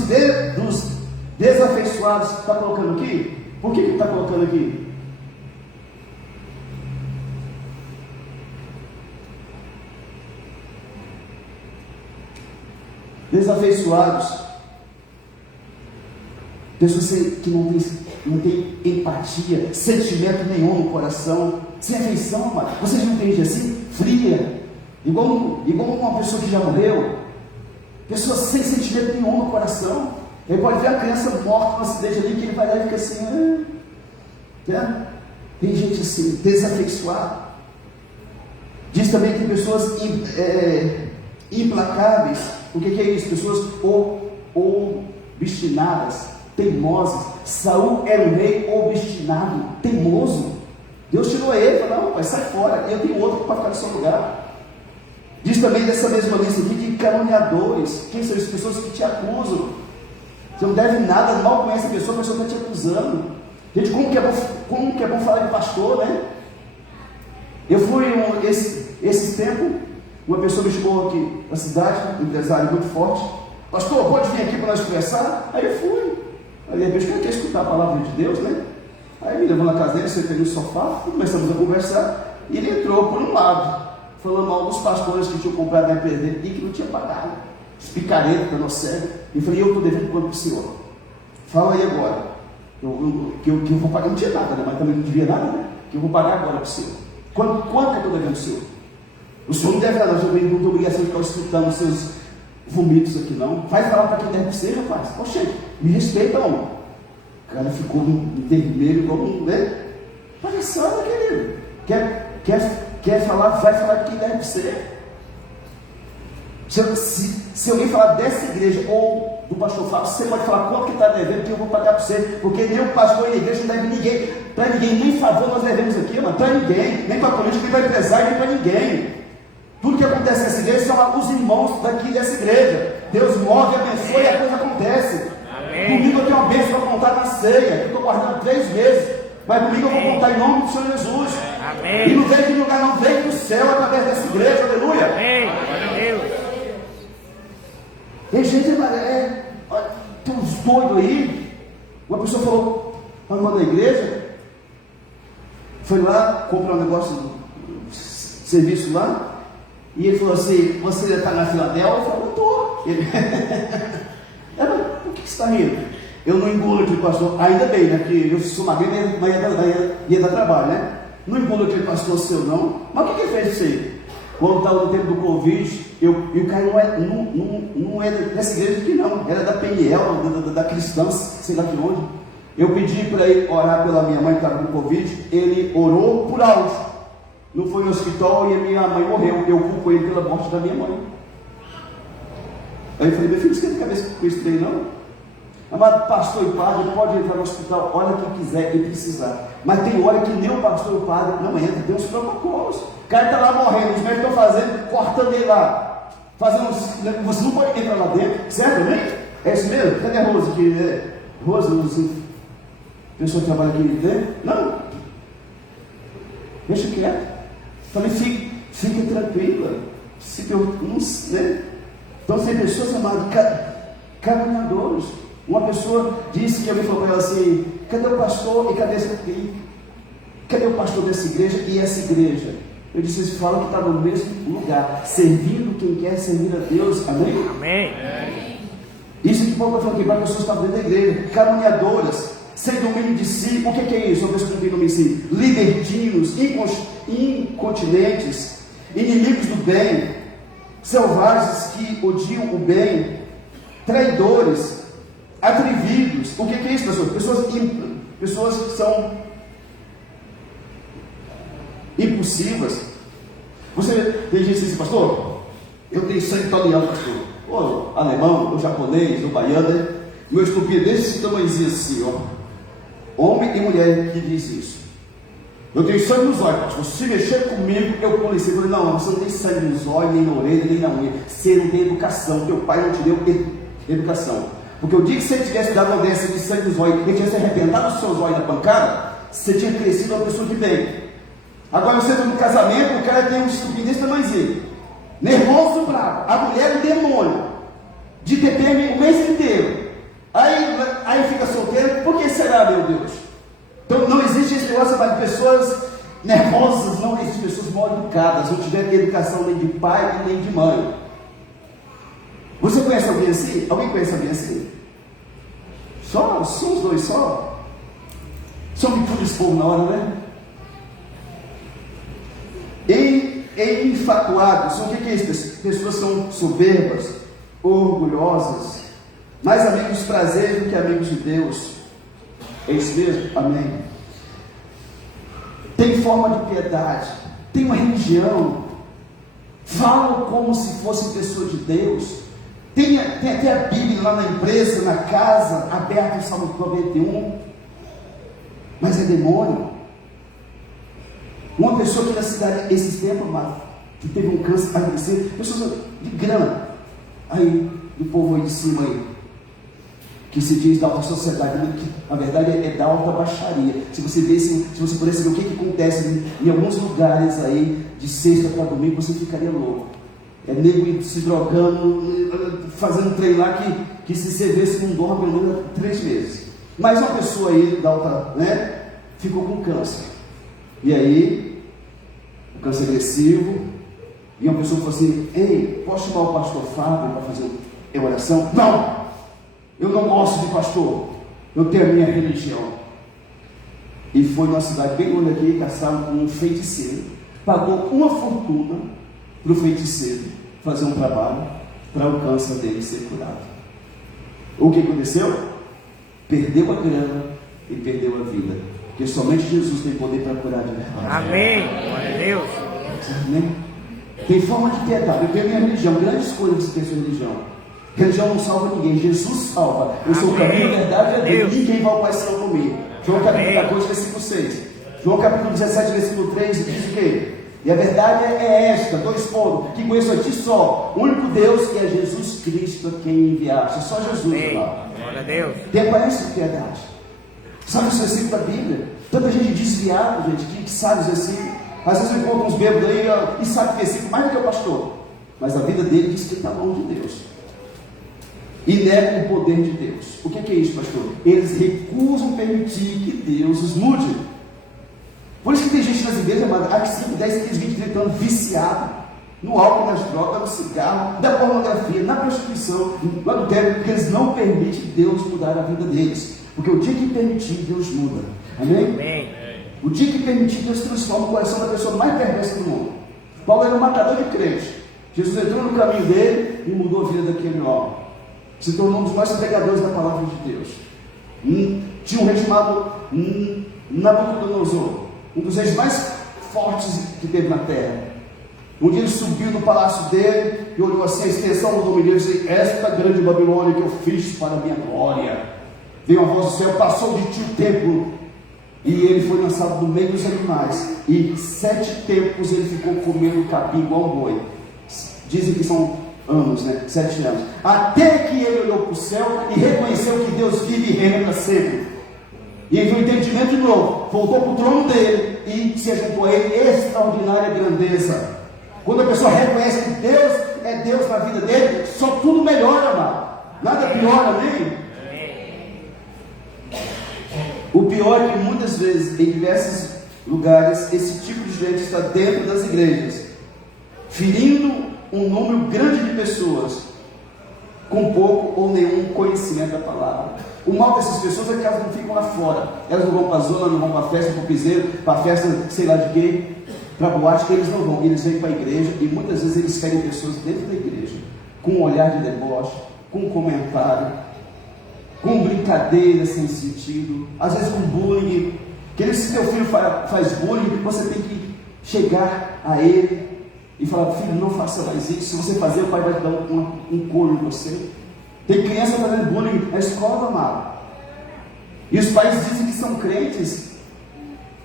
desafeiçoados. Está colocando aqui? Por que está colocando aqui? Desafeiçoados. Pessoas que não tem empatia, sentimento nenhum no coração, sem afeição, mas vocês não entendem assim? Fria, igual uma pessoa que já morreu, pessoa sem sentimento nenhum no coração. Ele pode ver a criança morta no acidente ali, que ele vai lá e fica assim, né? Tem gente assim, desafeiçoada. Diz também que tem pessoas implacáveis. O que é isso? Pessoas obstinadas, teimosas. Saul era um rei obstinado, teimoso. Deus tirou ele, falou: não, pai, sai fora, eu tenho outro para ficar no seu lugar. Diz também dessa mesma lista aqui de caluniadores. Quem são essas pessoas que te acusam? Você não deve nada, mal conhece a pessoa está te acusando. Gente, como que é bom falar de pastor, né? Eu fui esse tempo, uma pessoa me chamou aqui na cidade, um empresário muito forte: pastor, pode vir aqui para nós conversar? Aí eu fui. Aí de repente, quem quer escutar a palavra de Deus, né? Aí me levou na casa dele, sentei no sofá, começamos a conversar, e ele entrou por um lado, falando mal dos pastores que tinham comprado na empresa dele e que não tinha pagado. Os picaretas, tá no cego. E falei: eu estou devendo quanto para o senhor? Fala aí agora. Que eu vou pagar, não tinha nada, né? Mas também não devia nada, né? Que eu vou pagar agora para o senhor. Quanto que eu estou devendo para o senhor? O senhor não deve nada, eu também não tenho obrigação de ficar escutando os seus vomitos aqui, não. Vai falar para quem deve ser, rapaz. Oxe, me respeita, homem. O cara ficou no vermelho, igual um, né? Palhaçada, querido. Quer falar, vai falar quem deve ser. Se alguém falar dessa igreja ou do pastor Fábio, você pode falar quanto que está devendo, que eu vou pagar para você, porque nem o pastor e a igreja não deve ninguém, para ninguém, nem favor nós devemos aqui, mano, para ninguém, nem para político, nem para empresário, nem para ninguém. Tudo que acontece nessa igreja são os irmãos daqui dessa igreja. Deus move, abençoa e a coisa acontece. Amém. Domingo eu tenho uma bênção para contar na ceia, que eu estou guardando 3 meses, mas domingo eu vou contar em nome do Senhor Jesus. Amém. E não veio de lugar, não veio do céu através dessa igreja, aleluia. Amém. Deus. Tem gente, tem uns doidos aí. Uma pessoa falou, a irmã da igreja foi lá comprar um negócio, serviço lá, e ele falou assim: você está na Filadélfia? Eu falei: eu estou. Ela: por que você está rindo? Eu não engulo aquele pastor, ainda bem, né? Que eu sou magrinho, mas ia dar trabalho, né? Não engulo aquele pastor seu, não. Mas o que ele fez isso aí? Quando estava no tempo do Covid, e o cara não é dessa igreja aqui, não, era da PNL, da Cristã, sei lá de onde. Eu pedi para ele orar pela minha mãe que estava com Covid, ele orou por áudio, não foi no hospital e a minha mãe morreu. Eu culpo ele pela morte da minha mãe. Aí eu falei: meu filho, esquenta a cabeça com esse trem, não? Amado, pastor e padre pode entrar no hospital a hora que quiser e precisar, mas tem hora que nem o pastor e o padre não entra, tem uns protocolos. O cara está lá morrendo, os médicos estão fazendo, cortando ele lá, fazendo. Você não pode entrar lá dentro, certo, né? É isso mesmo? Cadê a Rose aqui, né? Rose, a pessoa que trabalha aqui, né? Não, deixa quieto. Falei: fique tranquila, se preocupe, né? Então tem pessoas chamadas caminhadores. Uma pessoa disse que alguém falou para ela assim: cadê o pastor e cadê o pastor dessa igreja e essa igreja? Eu disse: eles falam que está no mesmo lugar, servindo quem quer servir a Deus. Amém? Amém. Isso que Paulo está falando aqui para pessoas que estão dentro da igreja, caluniadoras, sem domínio de si. O que é isso? Uma pessoa que não tem domínio de si: libertinos, incontinentes, inimigos do bem, selvagens que odiam o bem, traidores, atrevidos. O que é isso, pessoas? Pessoas que são impulsivas. Você tem gente assim: pastor, eu tenho sangue italiano, pastor, ou alemão, ou japonês, ou baiano, né? Meu estupinho desse tamanhozinho assim, ó. Homem e mulher que diz isso. Eu tenho sangue nos olhos, pastor. Se mexer comigo, eu policei. Eu falei: não, você não tem sangue nos olhos, nem na orelha, nem na unha. Você não tem educação. Teu pai não te deu educação. Porque o dia que você tivesse dado uma doença de sangue nos olhos e tivesse arrebentado os seus olhos na pancada, você tinha crescido uma pessoa de bem. Agora você entra no casamento, o cara tem um estupinho desse tamanhozinho. nervoso, bravo. A mulher, o demônio, de TPM o mês inteiro. Aí fica solteiro. Por que será, meu Deus? Então não existe esse negócio de pessoas nervosas, não existe pessoas mal educadas, não tiveram educação nem de pai nem de mãe. Você conhece alguém assim? Alguém conhece alguém assim? Só os dois, só me tudo esse povo na hora, né? Enfatuados, o que é isso? Pessoas são soberbas, orgulhosas, mais amigos de prazer do que amigos de Deus. É isso mesmo? Amém. Tem forma de piedade, tem uma religião, falam como se fosse pessoa de Deus. Tem até a Bíblia lá na empresa, na casa, aberta, o Salmo 91, mas é demônio. Uma pessoa aqui na cidade, esses tempos, que teve um câncer agressivo, pessoas de grana, aí, do povo aí de cima aí, que se diz da alta sociedade, que na verdade é da alta baixaria. Se você pudesse ver o que acontece em alguns lugares aí, de sexta para domingo, você ficaria louco. É nego se drogando, fazendo trem lá que se você vê, se não dorme pelo menos 3 meses. Mas uma pessoa aí da alta, né, ficou com câncer. E aí, o câncer agressivo, e uma pessoa falou assim: ei, posso chamar o pastor Fábio para fazer uma oração? Não! Eu não gosto de pastor, eu tenho a minha religião. E foi numa cidade bem longe aqui, caçaram com um feiticeiro, pagou uma fortuna para o feiticeiro fazer um trabalho para o câncer dele ser curado. O que aconteceu? Perdeu a grana e perdeu a vida, porque somente Jesus tem poder para curar de verdade. Amém. Glória a Deus. Amém? Tem forma de piedade. Eu tenho a minha religião, grande escolha de ter sua religião. Religião não salva ninguém, Jesus salva. Eu sou o caminho, a verdade e a vida. Ninguém vai ao Pai senão comigo. João capítulo 14, versículo 6. João capítulo 17, versículo 3 diz o quê? E a verdade é esta, 2 pontos, que conheço a ti só, o único Deus, que é Jesus Cristo, a quem enviaste. É só Jesus, irmão. Glória a Deus. Tem aparência de piedade. Sabe os versículos da Bíblia? Tanta gente desviada, gente, que sabe os versículos. Às vezes eu encontro uns bêbados aí e sabe o versículo mais do que o pastor. Mas a vida dele diz que está longe de Deus. E negam o poder de Deus. O que é isso, pastor? Eles recusam permitir que Deus os mude. Por isso que tem gente nas igrejas, há 5, 10, 15, 20, 30 anos viciado no álcool, nas drogas, no cigarro, na pornografia, na prostituição, no adultério, porque eles não permitem Deus mudar a vida deles. Porque o dia que permitir, Deus muda. Amém? Amém. O dia que permitir, Deus transforma o coração da pessoa mais perversa do mundo. Paulo era um matador de crente. Jesus entrou no caminho dele e mudou a vida daquele homem. Se tornou um dos mais pregadores da palavra de Deus. Tinha um rei chamado Nabucodonosor, um dos reis mais fortes que teve na terra. Um dia ele subiu no palácio dele e olhou assim a extensão do domínio dele e disse: esta grande Babilônia que eu fiz para a minha glória. Veio uma voz do céu, passou de ti o templo, e ele foi lançado no meio dos animais, e 7 tempos ele ficou comendo capim igual um boi. Dizem que são anos, né? 7 anos. Até que ele olhou para o céu e reconheceu que Deus vive e reina para sempre. E ele viu o entendimento de novo, voltou para o trono dele e se juntou a ele extraordinária grandeza. Quando a pessoa reconhece que Deus é Deus na vida dele, só tudo melhora, amado. Nada piora, amém? O pior é que muitas vezes, em diversos lugares, esse tipo de gente está dentro das igrejas, ferindo um número grande de pessoas com pouco ou nenhum conhecimento da palavra. O mal dessas pessoas é que elas não ficam lá fora. Elas não vão para a zona, não vão para a festa, para o piseiro, para a festa, sei lá de quê, para a boate, eles não vão. Eles vêm para a igreja e muitas vezes eles ferem pessoas dentro da igreja, com um olhar de deboche, com um comentário, com brincadeira sem sentido, às vezes com bullying. Que se teu filho faz bullying, você tem que chegar a ele e falar: filho, não faça mais isso. Se você fazer, o pai vai dar um couro em você. Tem criança fazendo bullying na escola, amado. E os pais dizem que são crentes.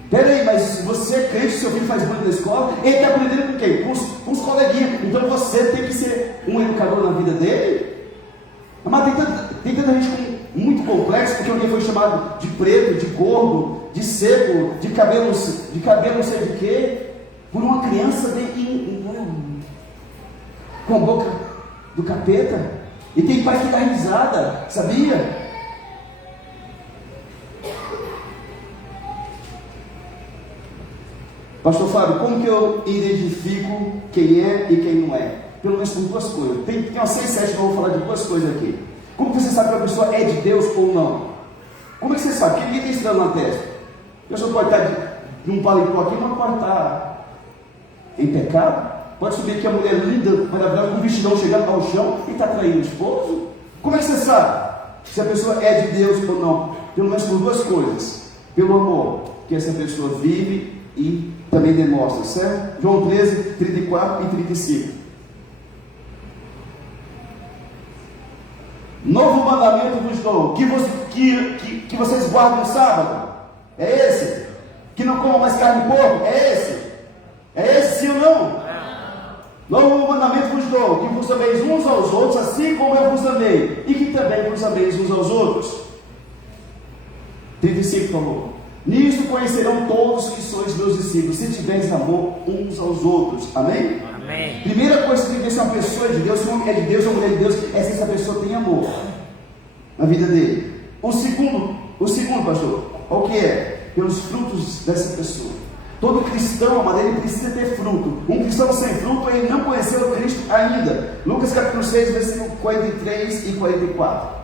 Peraí, mas se você é crente, seu filho faz bullying na escola, ele está aprendendo com quem? Com os coleguinhas. Então você tem que ser um educador na vida dele. Mas tem tanta gente muito complexo, porque alguém foi chamado de preto, de gordo, de seco, de cabelo não sei de quê, por uma criança com a boca do capeta. E tem pai que dá risada, sabia? Pastor Fábio, como que eu identifico quem é e quem não é? Pelo menos por duas coisas. Tem umas 6, 7 que eu vou falar de duas coisas aqui. Como você sabe que a pessoa é de Deus ou não? Como é que você sabe? Porque ninguém tem estrela na testa. A pessoa pode estar de um paletó aqui, mas pode estar em pecado. Pode subir aqui a mulher linda, maravilhosa, com o vestidão chegando ao chão e está traindo o esposo. Como é que você sabe se a pessoa é de Deus ou não? Pelo menos por duas coisas. Pelo amor que essa pessoa vive e também demonstra, certo? João 13, 34 e 35. Novo mandamento vos dou, que vocês guardem o sábado. É esse? Que não comam mais carne de porco. É esse? É esse sim ou não? Novo mandamento vos dou, que vos ameis uns aos outros, assim como eu vos amei, e que também vos ameis uns aos outros. 35, por favor. Nisto conhecerão todos que sois meus discípulos, se tiveres amor uns aos outros. Amém? Amém. Primeira coisa que tem que ver se uma pessoa é de Deus, se uma é de Deus ou mulher de Deus, é se essa pessoa tem amor na vida dele. O segundo, pastor, o que é? Pelos frutos dessa pessoa. Todo cristão, amado, ele precisa ter fruto. Um cristão sem fruto, ele não conheceu Cristo ainda. Lucas capítulo 6, versículo 43 e 44.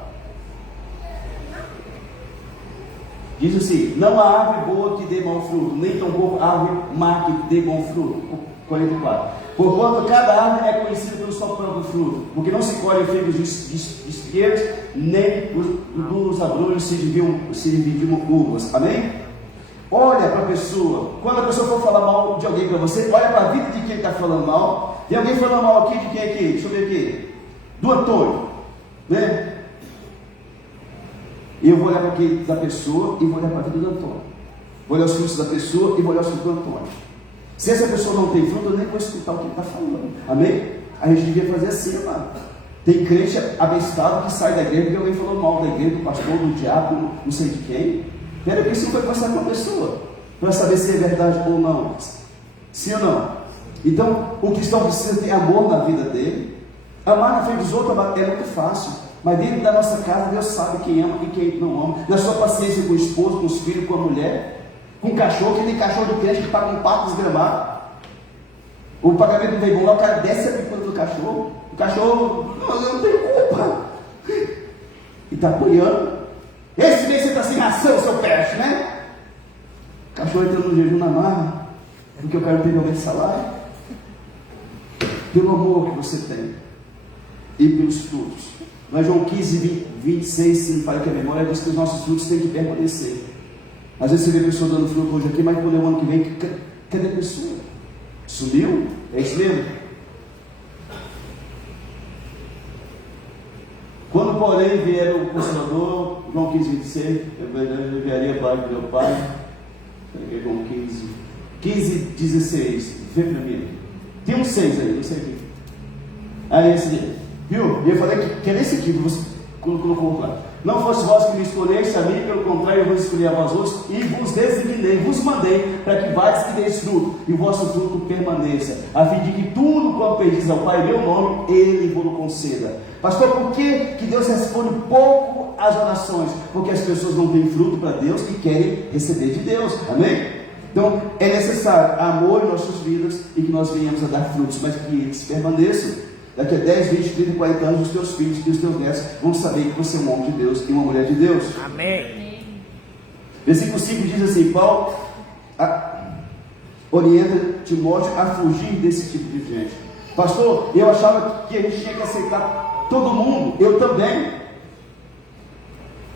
Diz assim: não há árvore boa que dê mau fruto, nem tampouco árvore má que dê bom fruto. 44. Porquanto cada árvore é conhecida pelo seu próprio fruto, porque não se colhe figos de espinheiros, nem dos abrolhos se dividiam uvas. Amém? Olha para a pessoa. Quando a pessoa for falar mal de alguém para você, olha para a vida de quem está falando mal. Tem alguém falando mal aqui de quem aqui? Deixa eu ver aqui. Do Antônio, né? E eu vou olhar para aquele da pessoa e vou olhar para a vida do Antônio. Vou olhar os frutos da pessoa e vou olhar os frutos do Antônio. Se essa pessoa não tem fruto, eu nem vou escutar o que ele está falando. Amém? A gente devia fazer assim, amado. Tem crente abestado que sai da igreja porque alguém falou mal da igreja, do pastor, do diabo, não sei de quem. Pera que isso vai conversar com a pessoa para saber se é verdade ou não. Sim ou não? Então, o cristão precisa ter amor na vida dele. Amar na frente dos outros é muito fácil. Mas dentro da nossa casa, Deus sabe quem ama e quem não ama. Na sua paciência com o esposo, com os filhos, com a mulher, com o cachorro, que tem cachorro do crente que paga um pato desgramado. O pagamento não vem bom lá, o cara desce a bicuda do cachorro. O cachorro, eu não tenho culpa. E está apoiando. Esse mês você está sem ração, seu peste, né? O cachorro entrando no jejum na marra, porque eu quero ter meu mês de salário. Pelo amor que você tem e pelos frutos. Mas João 15, 26, se me fala que a memória diz que os nossos frutos têm que permanecer. Às vezes você vê a pessoa dando fruto hoje aqui, mas quando é o ano que vem, cadê a pessoa? Sumiu? É isso mesmo? Quando, porém, vier o Consolador, João 15, 26, eu enviaria para o meu Pai. João 15, 16, vê para mim. Tem um 6 aí, não sei aqui. Aí esse aqui, viu? E eu falei que era esse aqui que você colocou lá. Não fosse vós que me escolheste a mim, pelo contrário, eu vos escolhi a vós outros, e vos designei, vos mandei, para que vades e deis fruto, e o vosso fruto permaneça, a fim de que tudo quanto pedis ao Pai em meu nome, Ele vos conceda. Pastor, por que Deus responde pouco às orações? Porque as pessoas não têm fruto para Deus e querem receber de Deus, amém? Então, é necessário amor em nossas vidas e que nós venhamos a dar frutos, mas que eles permaneçam. Daqui a 10, 20, 30, 40 anos, os teus filhos e os teus netos vão saber que você é um homem de Deus e uma mulher de Deus. Amém. Versículo 5 diz assim: Paulo orienta Timóteo a fugir desse tipo de gente. Pastor, eu achava que a gente tinha que aceitar todo mundo, eu também.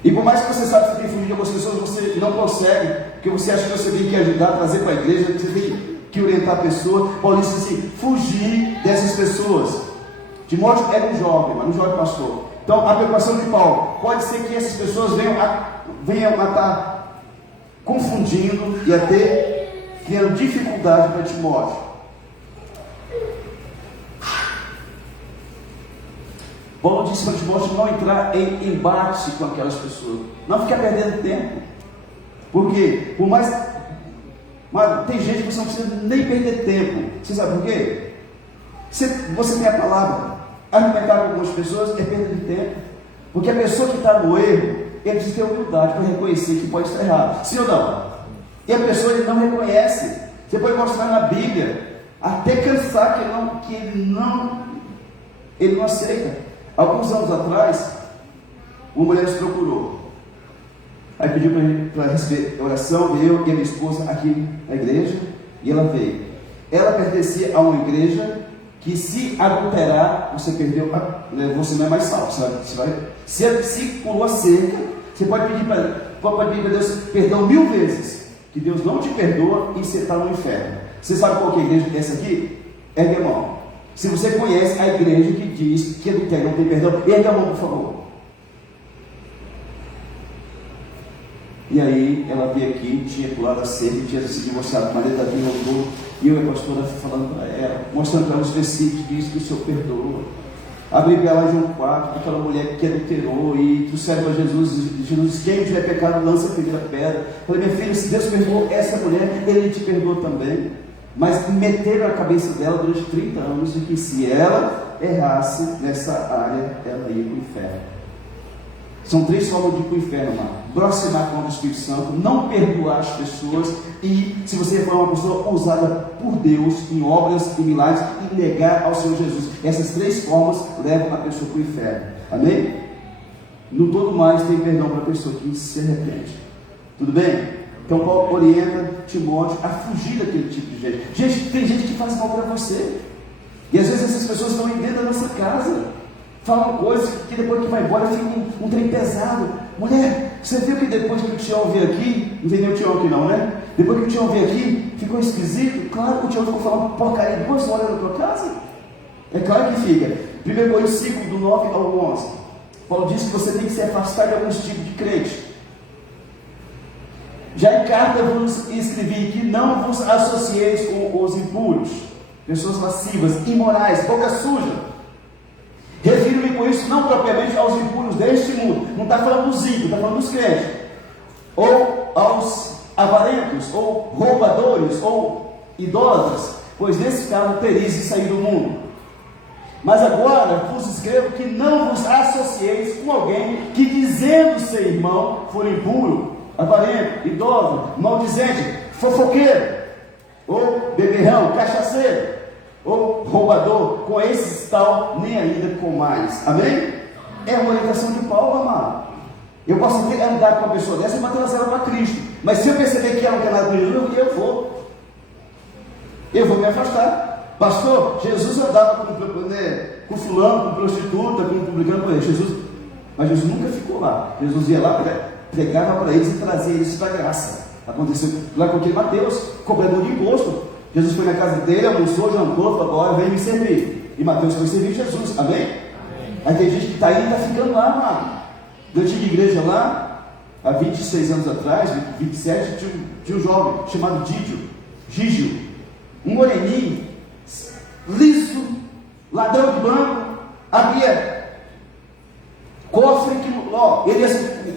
E por mais que você saiba que você tem que fugir de algumas pessoas, você não consegue, porque você acha que você tem que ajudar, trazer para a igreja, você tem que orientar a pessoa. Paulo disse assim: fugir dessas pessoas. Timóteo era um jovem, mas um jovem pastor. Então, a preocupação de Paulo, pode ser que essas pessoas venham a estar confundindo e até criando dificuldade para Timóteo. Paulo disse para Timóteo não entrar em embate com aquelas pessoas, não ficar perdendo tempo. Porque, por mais... Mas tem gente que você não precisa nem perder tempo. Você sabe por quê? Você tem a palavra. Argumentar com algumas pessoas é perda de tempo. Porque a pessoa que está no erro, ele precisa ter humildade para reconhecer que pode estar errado. Sim ou não? E a pessoa ele não reconhece. Você pode mostrar na Bíblia, até cansar que ele não aceita. Alguns anos atrás, uma mulher nos procurou. Aí pediu para receber oração, eu e a minha esposa aqui na igreja, e ela veio. Ela pertencia a uma igreja que, se adulterar, você perdeu, você não é mais salvo, sabe? Se pulou a cerca, você pode pedir para Deus perdão 1000 vezes, que Deus não te perdoa e você está no inferno. Você sabe qual que é a igreja dessa aqui? Ergue a mão. Se você conhece a igreja que diz que adultério não tem perdão, ergue a mão, por favor. E aí ela veio aqui, tinha pulado a cerca, tinha se divorciado, o marido daqui voltou, e eu e a pastora falando para ela, mostrando para ela os versículos que diz que o Senhor perdoa. Abri para ela João 4, aquela mulher que adulterou, e trouxeram para Jesus disse: quem tiver pecado, lança a primeira pedra. Falei: minha filha, se Deus perdoou essa mulher, Ele te perdoou também. Mas meteram a cabeça dela durante 30 anos de que, se ela errasse nessa área, ela ia para o inferno. São 3 formas de ir para o inferno, mano: aproximar contra o Espírito Santo, não perdoar as pessoas, e, se você for uma pessoa usada por Deus em obras e milagres, e negar ao Senhor Jesus. Essas 3 formas levam a pessoa para o inferno. Amém? No todo mais, tem perdão para a pessoa que se arrepende. Tudo bem? Então Paulo orienta Timóteo a fugir daquele tipo de gente. Gente, tem gente que faz mal para você, e às vezes essas pessoas estão dentro da nossa casa, falam coisas que depois que vai embora fica um trem pesado. Mulher, você viu que depois que o Tião veio aqui, não tem nem o Tião aqui não, né? Depois que o Tião veio aqui, ficou esquisito. Claro que o Tião ficou falando porcaria 2 horas na tua casa. É claro que fica. 1 Coríntios 5, do 9 ao 11, Paulo diz que você tem que se afastar de alguns tipos de crente. Já em carta vos escrevi que não vos associeis com os impuros, pessoas lascivas, imorais, boca suja. Refiro-me com isso não propriamente aos impuros deste mundo, não está falando dos ímpios, está falando dos crentes, ou aos avarentos, ou roubadores, ou idólatras, pois nesse caso tereis de sair do mundo. Mas agora vos escrevo que não vos associeis com alguém que, dizendo ser irmão, for impuro, avarento, idólatra, maldizente, fofoqueiro, ou beberrão, cachaceiro, ou roubador. Com esses tal nem ainda com mais. Amém? É uma orientação de Paulo, amado. Eu posso ter andar com uma pessoa dessa e manter ela para Cristo, mas se eu perceber que ela não quer nada com Jesus, eu vou me afastar. Pastor, Jesus andava com fulano, com prostituta, com publicano, com ele. Mas Jesus nunca ficou lá. Jesus ia lá, pregava para eles e trazia eles para a graça. Aconteceu lá com aquele Mateus, cobrador de imposto. Jesus foi na casa dele, almoçou, jantou, falou: agora vem me servir. E Mateus foi servir Jesus. Amém? Aí tem gente que está aí e está ficando lá, mano. Na antiga igreja lá, há 26 anos atrás, 27, tinha um jovem chamado Gígio, um moreninho, liso, ladrão de banco, abria cofre, ele ia ser,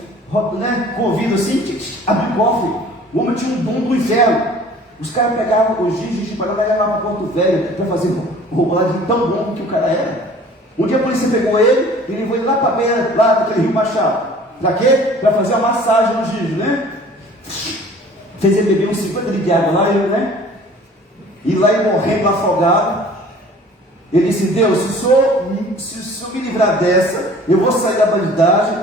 convido assim, abria o cofre. O homem tinha um dom do inferno. Os caras pegavam o Gigi para levar para Porto Velho para fazer roubada de tão bom que o cara era. Um dia a polícia pegou ele e levou ele lá para a beira, lá daquele Rio Machado. Para quê? Para fazer uma massagem no Gigi, né? Fez ele beber uns 50 litros de água lá, né? E lá ele morrendo afogado. Ele disse: Deus, se o senhor me livrar dessa, eu vou sair da bandidagem,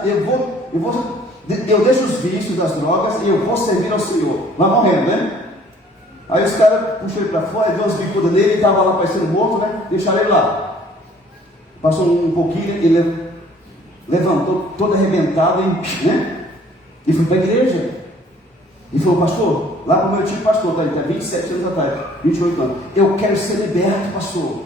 eu deixo os vícios das drogas e eu vou servir ao Senhor. Lá morrendo, né? Aí os caras puxaram ele para fora, deu umas bicudas nele, ele estava lá parecendo morto, né? Deixaram ele lá. Passou um pouquinho, ele levantou todo arrebentado, né? E foi para a igreja. E falou: pastor, lá para o meu tio pastor, tá 27 anos atrás, 28 anos. Eu quero ser liberto, pastor.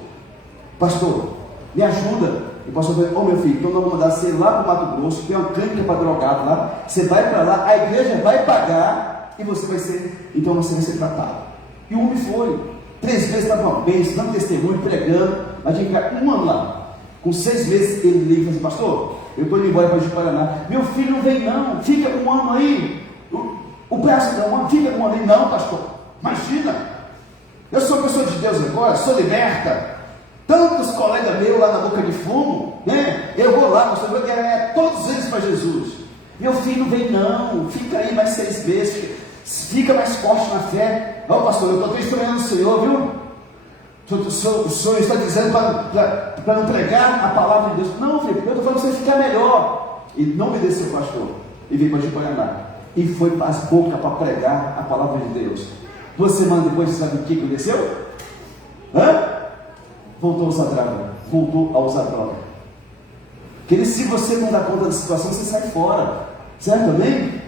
Pastor, me ajuda. E o pastor falou: meu filho, então nós vamos mandar você lá para o Mato Grosso, tem uma clínica para drogado lá. Você vai para lá, a igreja vai pagar e você vai ser tratado. E o homem foi. 3 meses estava bem, dando testemunho, pregando. A gente fica 1 ano lá. Com 6 meses ele liga e fala assim: pastor, eu estou indo embora para o Paraná. Meu filho não vem não, fica 1 ano aí. O braço não, fica 1 ano aí. Não, pastor, imagina. Eu sou pessoa de Deus agora, sou liberta. Tantos colegas meus lá na boca de fumo, né? Eu vou lá, pastor, eu quero ganhar todos eles para Jesus. Meu filho, não vem não, fica aí mais 6 meses, fica mais forte na fé. Ó, pastor, eu estou testemunhando o Senhor, viu? O Senhor está dizendo para não pregar a palavra de Deus. Não, filho, eu estou falando para você ficar melhor. E não me desse seu pastor. E veio para Jipoianá. E foi para as bocas para pregar a palavra de Deus. 2 semanas depois, você sabe o que aconteceu? Voltou a usar droga. Voltou a usar droga. Querido, se você não dá conta da situação, você sai fora. Certo? Amém?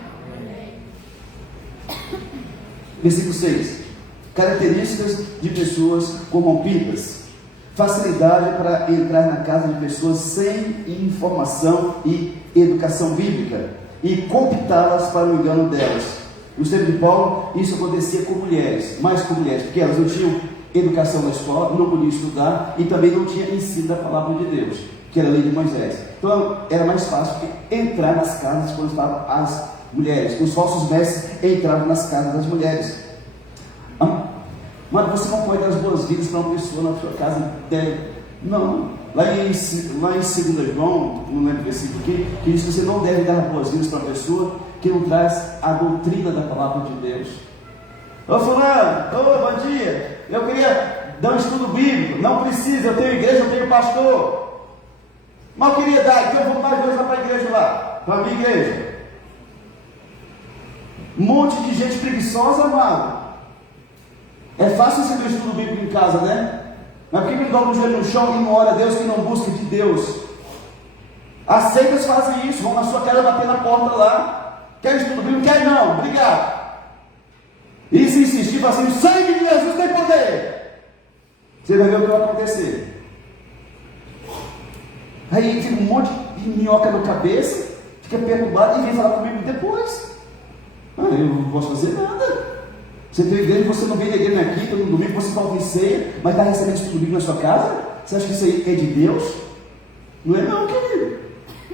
Versículo 6. Características de pessoas corrompidas: facilidade para entrar na casa de pessoas sem informação e educação bíblica e cooptá-las para o engano delas. No tempo de Paulo, isso acontecia com mulheres, mais com mulheres, porque elas não tinham educação na escola, não podiam estudar e também não tinham ensino da palavra de Deus, que era a lei de Moisés. Então era mais fácil entrar nas casas quando estavam as mulheres. Os falsos mestres entravam nas casas das mulheres. Mas você não pode dar as boas-vindas para uma pessoa na sua casa. Não. Lá em 2 João, não lembro o versículo aqui, que diz que você não deve dar boas-vindas para uma pessoa que não traz a doutrina da palavra de Deus. Ô fulano, bom dia, eu queria dar um estudo bíblico. Não precisa, eu tenho igreja, eu tenho pastor. Mas eu queria dar, então eu vou mais 2 lá para a igreja lá, para a minha igreja. Um monte de gente preguiçosa, amado. É fácil você ter um estudo bíblico em casa, né? Mas por que não dobra o joelho no chão e não ora a Deus, que não busca de Deus? As seitas fazem isso, vão na sua casa bater na porta lá. Quer estudo bíblico? Quer não, obrigado. E se insistir, fala assim: o sangue de Jesus tem poder. Você vai ver o que vai acontecer. Aí fica um monte de minhoca na cabeça, fica perturbado e vem falar comigo depois. Eu não posso fazer nada. Você tem igreja, você não vem da igreja na quinta, no domingo, você falta em ceia, mas está recebendo estudo bíblico na sua casa? Você acha que isso aí é de Deus? Não é não, querido.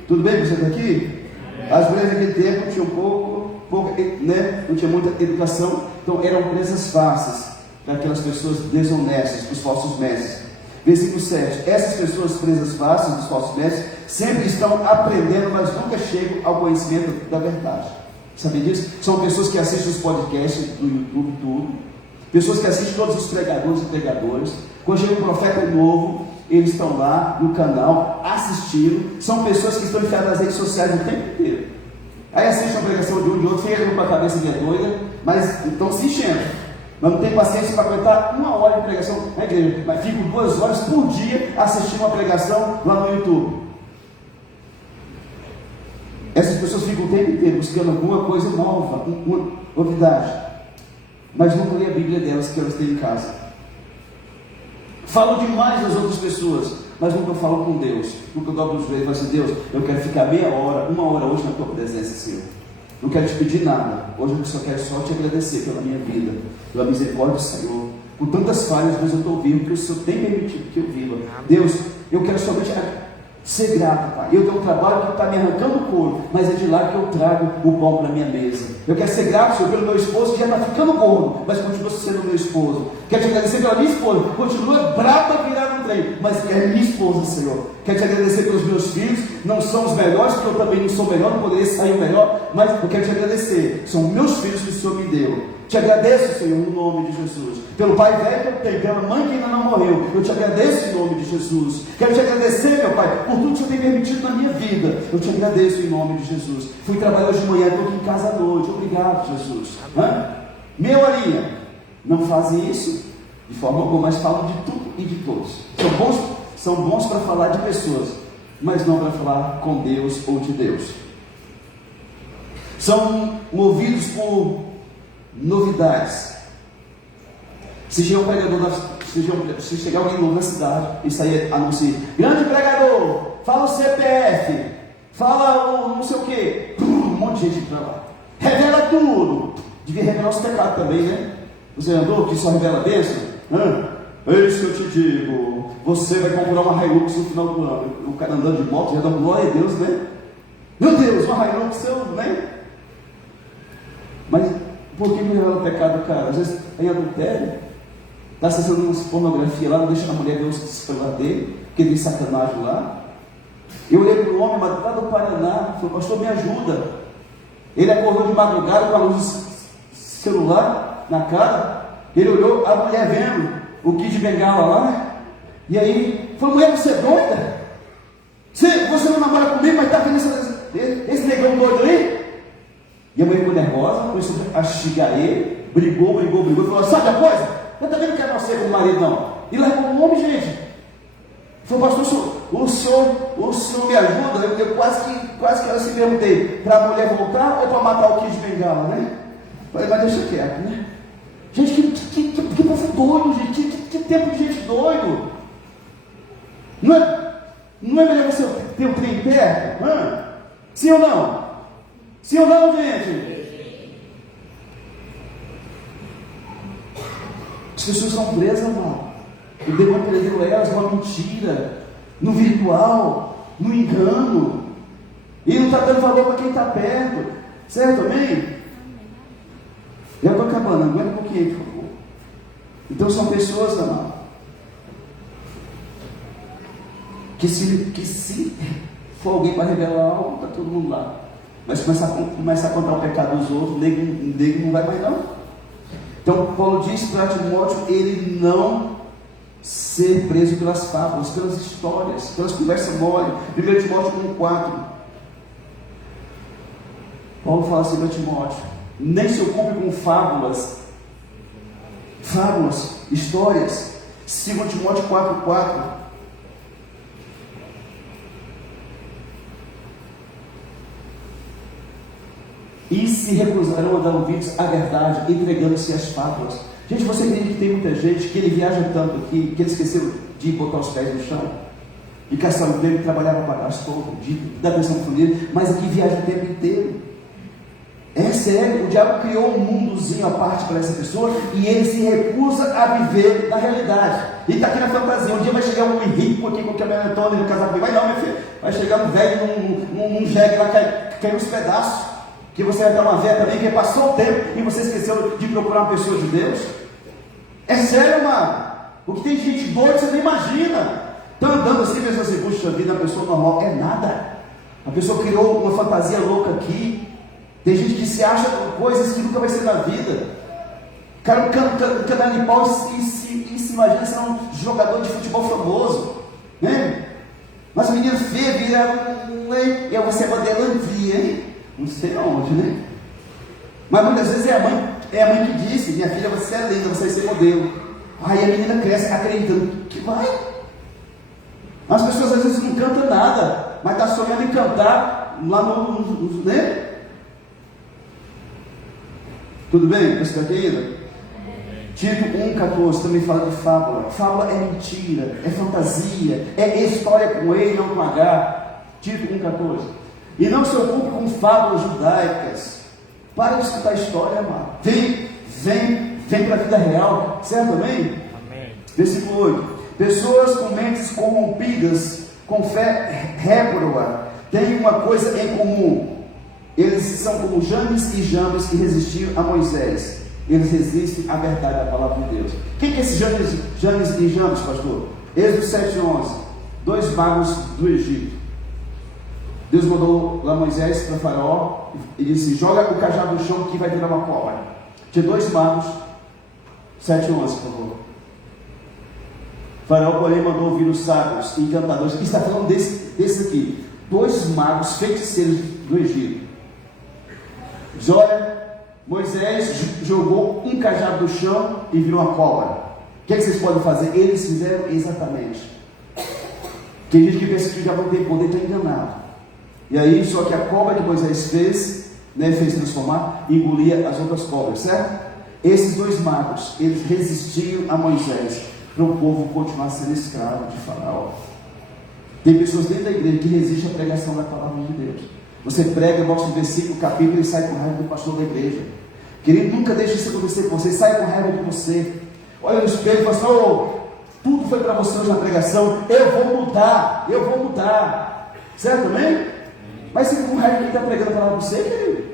Tudo bem que você está aqui? As mulheres naquele tempo tinham pouco, né? Não tinha muita educação, então eram presas fáceis para aquelas pessoas desonestas, os falsos mestres. Versículo 7. Essas pessoas presas fáceis dos falsos mestres sempre estão aprendendo, mas nunca chegam ao conhecimento da verdade. Sabe disso? São pessoas que assistem os podcasts do YouTube, tudo. Pessoas que assistem todos os pregadores e pregadoras. Quando chega um profeta novo, eles estão lá no canal assistindo. São pessoas que estão enfiadas nas redes sociais o tempo inteiro. Aí assistem a pregação de um de outro, fica com a cabeça meio doida, mas estão se enchendo. Mas não tem paciência para aguentar 1 hora de pregação na igreja. Mas ficam 2 horas por dia assistindo uma pregação lá no YouTube. Essas pessoas ficam o tempo inteiro buscando alguma coisa nova, uma novidade, mas nunca lê a Bíblia delas que elas têm em casa. Falam demais das outras pessoas, mas nunca falam com Deus. Nunca dobram os joelhos e falam assim: Deus, eu quero ficar meia hora, 1 hora hoje na tua presença, Senhor. Não quero te pedir nada. Hoje eu só quero te agradecer pela minha vida, pela misericórdia do Senhor. Com tantas falhas, mas eu estou vivo, porque o Senhor tem permitido que eu viva. Deus, eu quero somente ser grato, Pai. Eu tenho um trabalho que está me arrancando o couro, mas é de lá que eu trago o pão para a minha mesa. Eu quero ser grato, Senhor, pelo meu esposo que já está ficando gordo, mas continua sendo meu esposo. Quero te agradecer pela minha esposa, continua brava virada no trem, mas é minha esposa, Senhor. Quero te agradecer pelos meus filhos, não são os melhores, porque eu também não sou melhor, não poderia sair o melhor, mas eu quero te agradecer. São meus filhos que o Senhor me deu. Te agradeço, Senhor, no nome de Jesus. Pelo pai velho que eu tenho, pela mãe que ainda não morreu, eu te agradeço em nome de Jesus. Quero te agradecer, meu Pai, por tudo que o Senhor tem permitido na minha vida. Eu te agradeço em nome de Jesus. Fui trabalhar hoje de manhã, estou aqui em casa à noite. Obrigado, Jesus. Minha horinha, não fazem isso de forma alguma, mas falam de tudo e de todos. São bons para falar de pessoas, mas não para falar com Deus ou de Deus. São movidos por novidades. Se chegar um pregador, se chegar alguém novo na cidade, isso aí anuncia: grande pregador, fala o CPF, fala o não sei o que, um monte de gente para lá, revela tudo. Devia revelar os pecados também, né? Você andou que só revela a bênção? É isso que eu te digo. Você vai comprar uma Hilux no final do ano. O cara andando de moto já dá glória a Deus, né? Meu Deus, uma Hilux, né? Mas por que me revela o pecado, cara? Às vezes é em adultério, está acessando uma pornografia lá, não deixa a mulher ver o celular dele, porque tem sacanagem lá. Eu olhei para o homem, mas lá do Paraná, falei, pastor, me ajuda. Ele acordou de madrugada com a luz do celular na cara, ele olhou, a mulher vendo o Kid Bengala lá, e aí, falou, mulher, você é doida? Você não namora comigo, mas está vendo esse negão doido aí? E a mulher ficou nervosa, começou a xingar ele, brigou, e falou, sabe a coisa? Eu também não quero mais ser com o marido, não. E largou o homem, gente. Falou, pastor, o senhor me ajuda? Eu quase que eu se perguntei, para a mulher voltar ou para matar o Kid Bengala, né? Falei, mas deixa quieto, né? Gente, que povo doido, gente, que tempo de gente doido. Não é melhor você ter um trem perto? Sim ou não? Sim ou não, gente? As pessoas são presas, amado. O demônio prendeu elas numa mentira, no virtual, no engano. E não está dando valor para quem está perto. Certo, amém? Eu estou acabando, aguenta um pouquinho, por favor. Então são pessoas, amado, que se for alguém para revelar algo, está todo mundo lá. Mas começa a contar o pecado dos outros, nego não vai mais não. Então Paulo diz para Timóteo, ele não ser preso pelas fábulas, pelas histórias, pelas conversas mole. 1 Timóteo 1,4. Paulo fala assim para Timóteo, nem se ocupe com fábulas, histórias. 2 Timóteo 4,4. E se recusarão a dar ouvidos à verdade, entregando-se às fábulas. Gente, você entende que tem muita gente que ele viaja tanto aqui, que ele esqueceu de botar os pés no chão, de caçar o emprego, trabalhar para pagar as contas, de dar atenção para o família, mas aqui viaja o tempo inteiro. É sério, o diabo criou um mundozinho à parte para essa pessoa e ele se recusa a viver na realidade. Ele está aqui na fantasia. Um dia vai chegar um rico aqui com o caminhonetone no casal comigo. Vai não, meu filho. Vai chegar um velho num jegue lá, caiu uns pedaços. Que você vai dar uma véia também, que passou o tempo e você esqueceu de procurar uma pessoa de Deus. É sério, mano. O que tem de gente doida, você nem imagina. Está andando assim, pensando assim, puxa vida, a pessoa normal é nada. A pessoa criou uma fantasia louca aqui. Tem gente que se acha coisas que nunca vai ser na vida. O cara canal de pau e se imagina ser um jogador de futebol famoso, né? Mas o menino feio vira e você é modelandria, hein? Não sei aonde, né? Mas muitas vezes é a mãe que disse, minha filha, você é linda, você vai ser modelo. Aí a menina cresce acreditando que vai. As pessoas às vezes não cantam nada, mas está sonhando em cantar lá no né? Tudo bem? Você está aqui ainda? Tito 1,14 também fala de fábula. Fábula é mentira, é fantasia, é história com E, não com H. Tito 1,14. E não se ocupe com fábulas judaicas. Para de escutar história, amado. Vem para a vida real. Certo, amém? Amém. Versículo 8. Pessoas com mentes corrompidas, com fé réproba, têm uma coisa em comum. Eles são como Janes e Jambres que resistiram a Moisés. Eles resistem à verdade da palavra de Deus. Quem que é esse Janes e Jambres, pastor? Êxodo 7,11. 2 magos do Egito. Deus mandou lá Moisés para Faraó e disse, joga o cajado no chão que vai virar uma cobra. Tinha 2 magos. 7,11, por favor. Faraó, porém, mandou ouvir os sábios, encantadores. Está falando desse aqui. 2 magos feiticeiros do Egito. Olha, Moisés jogou um cajado no chão e virou uma cobra. O que vocês podem fazer? Eles fizeram exatamente. Tem gente que pensa que já não tem poder, está enganado. E aí, só que a cobra que Moisés fez, né, fez transformar, engolia as outras cobras, certo? Esses 2 magos, eles resistiam a Moisés para o povo continuar sendo escravo de Faraó. Tem pessoas dentro da igreja que resistem à pregação da palavra de Deus. Você prega, mostra o versículo, o capítulo e sai com raiva do pastor da igreja. Querido, nunca deixe isso acontecer com você. Sai com raiva de você. Olha no espelho e fala assim, oh, tudo foi para você hoje na pregação. Eu vou mudar. Certo, amém? Mas se com raiva quem está pregando a palavra para você, querido,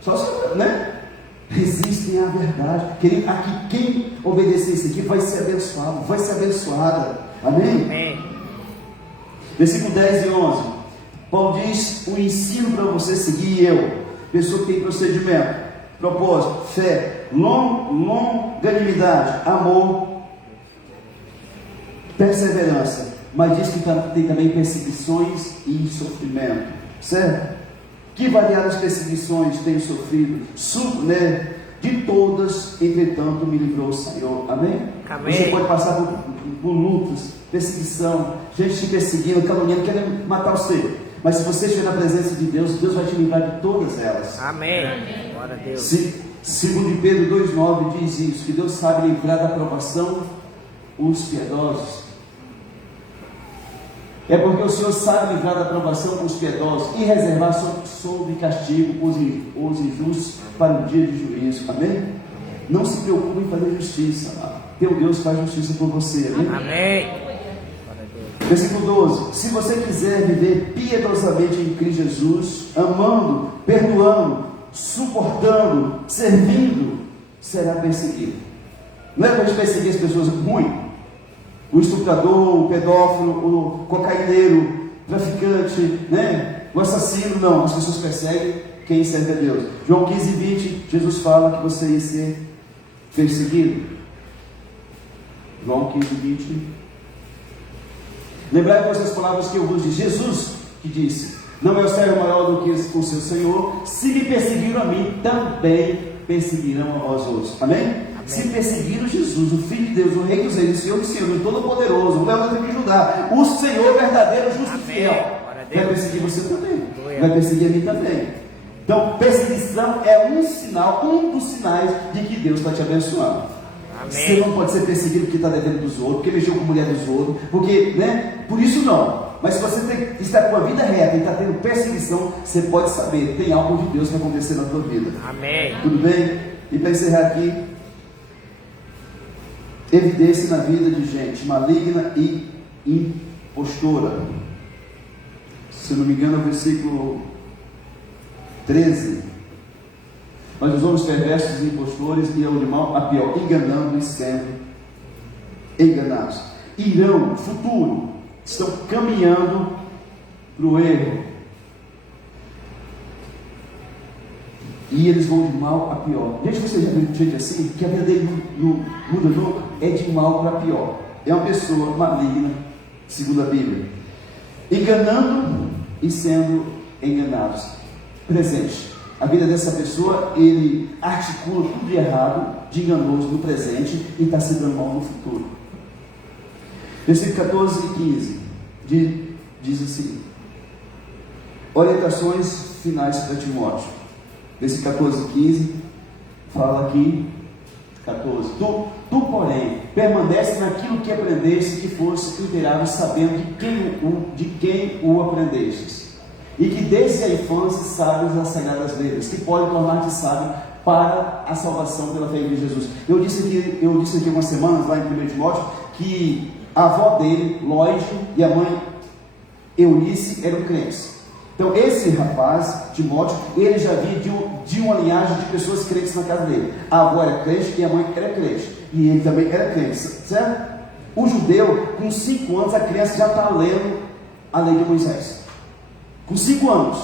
só se, né? resistem à verdade. Querido, aqui quem obedecer isso aqui vai ser abençoado, vai ser abençoada. Amém? Amém. Versículo 10 e 11. Paulo diz: o ensino para você seguir pessoa que tem procedimento, propósito, fé, longanimidade, amor, perseverança. Mas diz que tem também perseguições e sofrimento, certo? Que variadas perseguições tenho sofrido, né? De todas, entretanto, me livrou o Senhor. Amém? Amém. Você pode passar por lutas, perseguição, gente te perseguindo, caluniando, querendo matar você. Mas se você estiver na presença de Deus, Deus vai te livrar de todas elas. Amém. Glória a Deus. Segundo Pedro 2,9 diz isso, que Deus sabe livrar da provação os piedosos. É porque o Senhor sabe livrar da provação os piedosos e reservar sob castigo os injustos para o dia de juízo. Amém? Não se preocupe em fazer justiça. Teu Deus faz justiça por você. Amém? Amém. Versículo 12. Se você quiser viver piedosamente em Cristo Jesus, amando, perdoando, suportando, servindo, será perseguido. Não é para a gente perseguir as pessoas ruins. O estuprador, o pedófilo, o cocaineiro, o traficante, né? O assassino, não. As pessoas perseguem quem serve a Deus. João 15, 20, Jesus fala que você ia ser perseguido. João 15, 20. Lembrai com essas palavras que eu vos disse. Jesus que disse: não é o servo maior do que o seu Senhor. Se me perseguiram a mim, também perseguirão aos outros. Amém? Se perseguiram Jesus, o Filho de Deus, o Rei dos Reis, o Senhor dos Senhores, o Todo-Poderoso, o Leão da tribo de Judá, o Senhor verdadeiro, justo e fiel, vai perseguir você também, vai perseguir a mim também. Então, perseguição é um sinal, um dos sinais de que Deus está te abençoando. Amém. Você não pode ser perseguido porque está devendo dos outros, porque mexeu com a mulher dos outros, porque, né? Por isso não. Mas se você está com a vida reta e está tendo perseguição, você pode saber, tem algo de Deus que vai acontecer na tua vida. Amém. Tudo bem? E para encerrar aqui, evidência na vida de gente maligna e impostora. Se não me engano, é o versículo 13. Mas os homens perversos e impostores irão de mal a pior, enganando e sendo enganados. Irão, futuro, estão caminhando para o erro. E eles vão de mal a pior. Gente, você já viu gente assim? Que a vida dele não muda nunca? É de mal para pior. É uma pessoa maligna, segundo a Bíblia. Enganando e sendo enganados. Presente. A vida dessa pessoa, ele articula tudo de errado, de enganoso no presente e está se dando mal no futuro. Versículo 14 e 15 diz assim: orientações finais para Timóteo. Versículo 14 e 15 fala aqui, 14: Tu, porém, permanece naquilo que aprendeste, que fosse inteirado, sabendo de quem o aprendestes, e que desde a infância sabes as sagradas letras, que podem tornar-te sábio para a salvação pela fé em Jesus. Eu disse aqui umas semanas, lá em 1 Timóteo, que a avó dele, Lloyd, e a mãe Eunice eram crentes. Então esse rapaz, Timóteo, ele já vinha de uma linhagem de pessoas crentes na casa dele. A avó era crente e a mãe era crente. E ele também era crente, certo? O judeu, com 5 anos, a criança já está lendo a lei de Moisés. Com 5 anos,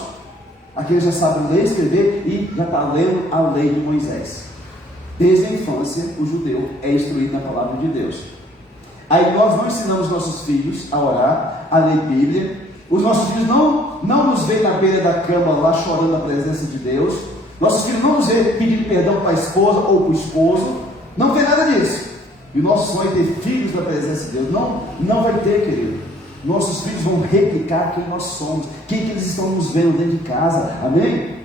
a criança já sabe ler, escrever e já está lendo a lei de Moisés. Desde a infância, o judeu é instruído na palavra de Deus. Aí nós não ensinamos nossos filhos a orar, a ler Bíblia. Os nossos filhos não nos veem na beira da cama lá chorando na presença de Deus. Nossos filhos não nos veem pedindo perdão para a esposa ou para o esposo. Não tem nada disso. E o nosso sonho é ter filhos na presença de Deus. Não vai ter, querido. Nossos filhos vão replicar quem nós somos, quem que eles estão nos vendo dentro de casa. Amém?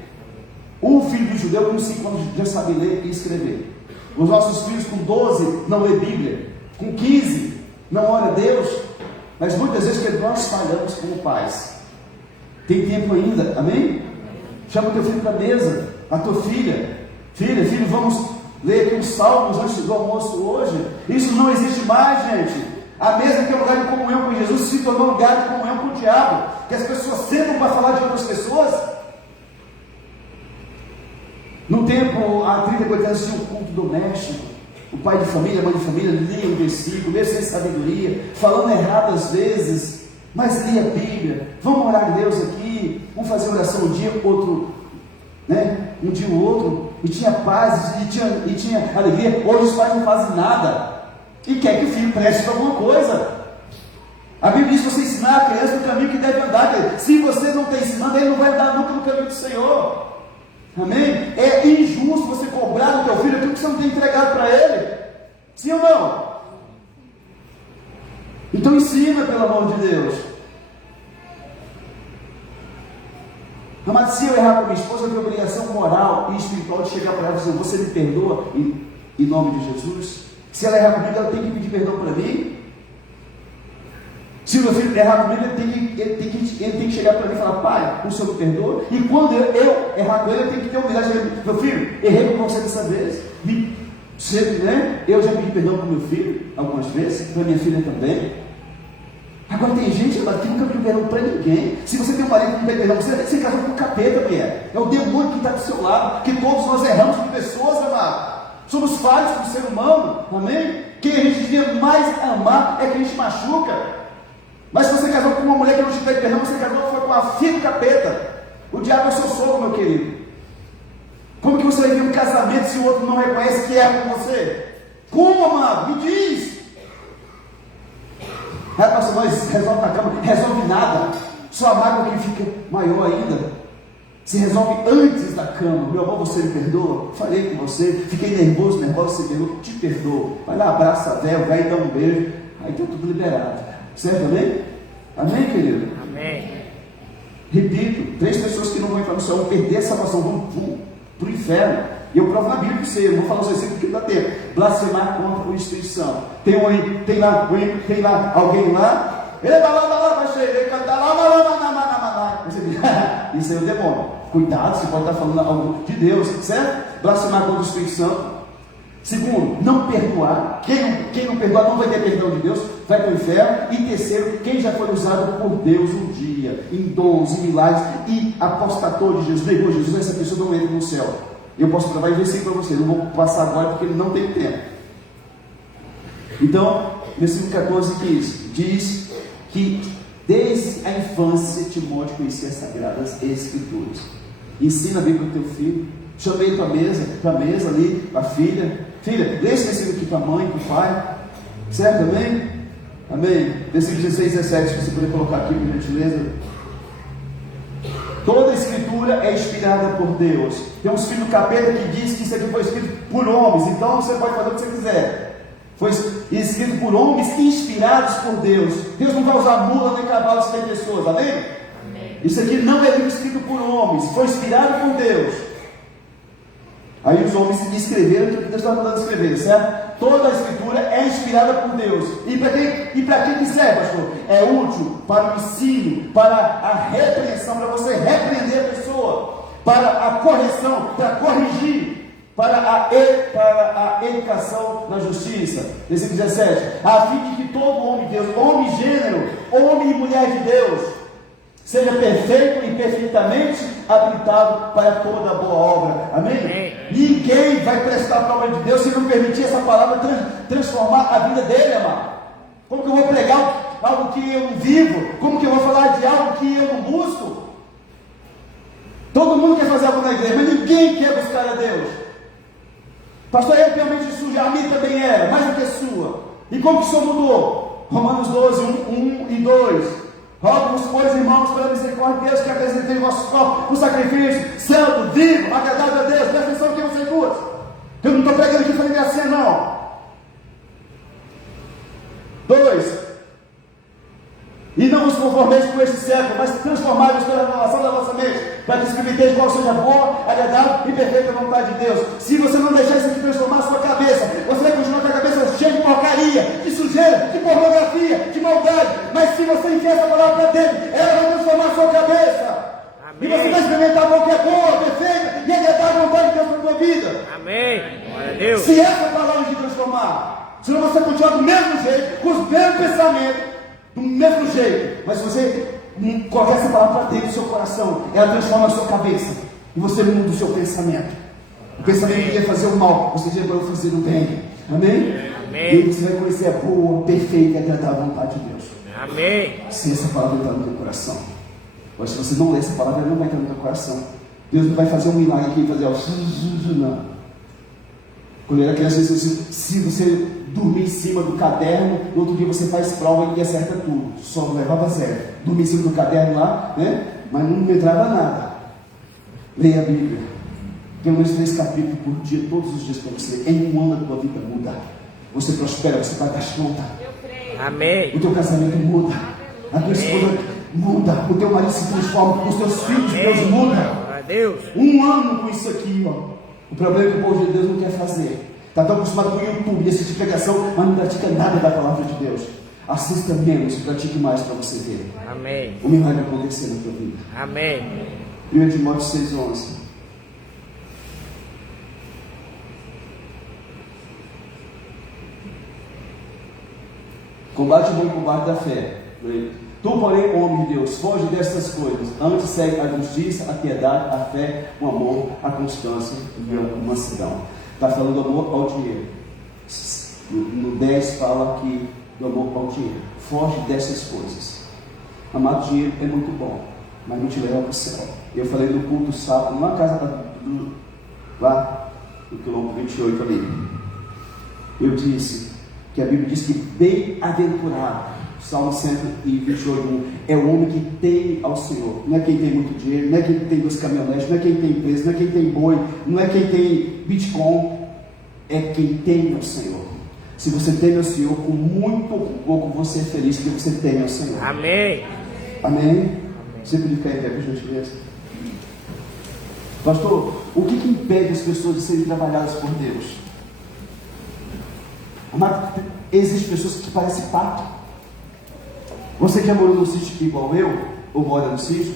O filho do judeu com 5 anos já sabe ler e escrever. Os nossos filhos com 12 não lê Bíblia. Com 15 não ora a Deus. Mas muitas vezes que nós falhamos como pais. Tem tempo ainda, amém? Chama o teu filho para a mesa, a tua filha. Filho, vamos ler aqui os salmos antes do almoço hoje. Isso não existe mais, gente. A mesa que é um lugar de comunhão com Jesus se tornou um lugar de comunhão com o diabo. Que as pessoas sentam para falar de outras pessoas. No tempo, há 30, 40 anos, tinha um culto doméstico. O pai de família, a mãe de família, lia um versículo, mesmo sem sabedoria, falando errado às vezes, mas lia a Bíblia. Vamos orar a Deus aqui, vamos fazer oração um dia, outro, né? Um dia o outro, e tinha paz, e tinha alegria. Hoje os pais não fazem nada, e quer que o filho preste para alguma coisa. A Bíblia diz: você ensinar a criança no caminho que deve andar. Se você não está ensinando, ele não vai andar nunca no caminho do Senhor. Amém? É injusto você cobrar do teu filho aquilo que você não tem entregado para ele. Sim ou não? Então ensina, pelo amor de Deus. Amado, se eu errar com minha esposa, eu tenho obrigação moral e espiritual de chegar para ela e dizer: você me perdoa em nome de Jesus? Se ela errar comigo, ela tem que pedir perdão para mim. Se o meu filho errar comigo, ele tem que chegar para mim e falar: pai, o Senhor me perdoa. E quando eu errar com ele, eu tenho que ter humildade. Meu filho, errei com você dessa vez. Né? Eu já pedi perdão para o meu filho algumas vezes, para minha filha também. Agora tem gente que nunca pediu perdão para ninguém. Se você tem um marido que não tem perdão, você casou com um capeta, mulher. É o demônio que está do seu lado. Que todos nós erramos com pessoas, amado. Somos falhos como ser humano. Amém? Quem a gente devia mais amar é quem a gente machuca. Mas se você casou com uma mulher que não te pede perdão, você casou foi com a filha do capeta. O diabo é seu sogro, meu querido. Como que você vai ver um casamento se o outro não reconhece que é com você? Como, amado? Me diz. Pastor, nós resolve na cama, resolve nada. Sua mágoa que fica maior ainda. Se resolve antes da cama. Meu amor, você me perdoa? Falei com você, fiquei nervoso, você me perdoa, te perdoa. Vai lá, abraça a véia, vai dar um beijo. Aí está tudo liberado. Certo, amém? Amém, querido? Amém. Repito, 3 pessoas que não vão entrar no céu vão perder a salvação, vão para o inferno. E eu provo na Bíblia para você, eu não vou falar os versículos porque dá tempo. Blasfemar contra o Espírito Santo. Tem lá alguém lá, ele vai lá, vai cheio, ele canta lá, você diz: isso aí é o demônio. Cuidado, você pode estar falando algo de Deus, certo? Blasfemar contra o Espírito Santo. Segundo, não perdoar. Quem não perdoar não vai ter perdão de Deus, vai para o inferno. E terceiro, quem já foi usado por Deus um dia, em dons, em milagres, e apostatou de Jesus, negou Jesus, essa pessoa não entra no céu. Eu posso provar em versículo para você, não vou passar agora porque não tem tempo. Então, versículo 14, 15, diz que desde a infância Timóteo conhecia as Sagradas Escrituras. Ensina a Bíblia para o teu filho. Chamei ele para a mesa ali, a filha, lê esse versículo aqui para a mãe, para o pai, certo? Amém? Amém? Versículo 16 e 17, se você puder colocar aqui, por gentileza. Toda a Escritura é inspirada por Deus. Tem uns filhos do capeta que diz que isso aqui foi escrito por homens, então você pode fazer o que você quiser. Foi escrito por homens inspirados por Deus. Deus não vai usar mula nem cavalo sem pessoas, amém? Amém? Isso aqui não é livro escrito por homens, foi inspirado por Deus. Aí os homens escreveram o que Deus estava mandando escrever, certo? Toda a Escritura é inspirada por Deus. E para quem quiser, pastor? É útil para o ensino, para a repreensão, para você repreender a pessoa, para a correção, para corrigir, para a educação na justiça. Versículo 17: a fim de que todo homem de Deus, homem e gênero, homem e mulher de Deus, seja perfeito e perfeitamente habilitado para toda boa obra. Amém? Amém. Ninguém vai prestar para a obra de Deus se não permitir essa palavra transformar a vida dele, amado. Como que eu vou pregar algo que eu não vivo? Como que eu vou falar de algo que eu não busco? Todo mundo quer fazer algo na igreja, mas ninguém quer buscar a Deus. Pastor, eu realmente sujo, a minha também era, mais do que sua. E como que o Senhor mudou? Romanos 12, 1 e 2. Rogo-vos, pois, irmãos, pela misericórdia de Deus, que apresentei vossos corpos um sacrifício santo, vivo, agradável a Deus. Presta atenção que eu sei duas. Eu não estou pregando aqui para gracinha, não. 2. E não vos conformeis com este século, mas transformai-vos pela renovação da vossa mente, para que experimenteis qual seja boa, agradável e perfeita vontade de Deus. Se você não deixar isso aqui transformar a sua cabeça, você vai continuar com a cabeça cheia de porcaria, de sujeira, de pornografia, de maldade. Mas se você enfiar essa palavra para dentro, ela vai transformar a sua cabeça. Amém. E você vai experimentar qualquer boa, perfeita e agradável vontade de Deus para a sua vida. Amém. Glória a Deus. Se essa palavra te transformar, senão você continuar do mesmo jeito, com os mesmos pensamentos, do mesmo jeito, mas se você colocar essa palavra para dentro do seu coração, ela transforma a sua cabeça, e você muda o seu pensamento. O pensamento que ia fazer o mal, você já vai fazer o bem. Amém? Amém. E você vai conhecer a boa, perfeita e agradável vontade de Deus. Amém. Se essa palavra entrar no teu coração. Mas se você não ler essa palavra, ela não vai entrar no teu coração. Deus não vai fazer um milagre aqui e fazer não. Quando eu era criança, se você dormir em cima do caderno, no outro dia você faz prova e acerta tudo. Só levava zero. Dormir em cima do caderno lá, né? Mas não entrava nada. Leia a Bíblia. Pelo menos 3 capítulos por dia, todos os dias para você. Em um ano a tua vida muda. Você prospera, você paga as contas. Amém. O teu casamento muda. A tua esposa muda. O teu marido se transforma. Os teus filhos, Deus muda. Glória a Deus. Um ano com isso aqui, ó. O problema é que o povo de Deus não quer fazer. Está tão acostumado com o YouTube e assistir pregação, mas não pratica nada da palavra de Deus. Assista menos e pratique mais para você ver. Amém. O milagre acontecer na tua vida. Amém. 1 Timóteo 6,11. Combate o bom combate da fé. Tu, porém, homem de Deus, foge destas coisas. Antes segue a justiça, a piedade, a fé, o amor, a constância e a mansidão. Está falando do amor ao dinheiro. No 10 fala aqui do amor ao dinheiro. Foge dessas coisas. Amar dinheiro é muito bom, mas não te leva para o céu. Eu falei no culto sábado, numa casa lá no quilômetro 28 ali. Eu disse que a Bíblia diz que bem-aventurado, Salmo 128, é o homem que tem ao Senhor. Não é quem tem muito dinheiro, não é quem tem 2 caminhonetes, não é quem tem empresa, não é quem tem boi, não é quem tem Bitcoin, é quem tem ao Senhor. Se você tem ao Senhor, com muito ou com pouco, você é feliz porque você tem ao Senhor. Amém. Amém? Sempre ficar em pé, por gentileza. Pastor, o que impede as pessoas de serem trabalhadas por Deus? Existem pessoas que parecem pato. Você que já morou no sítio igual eu, ou mora no sítio,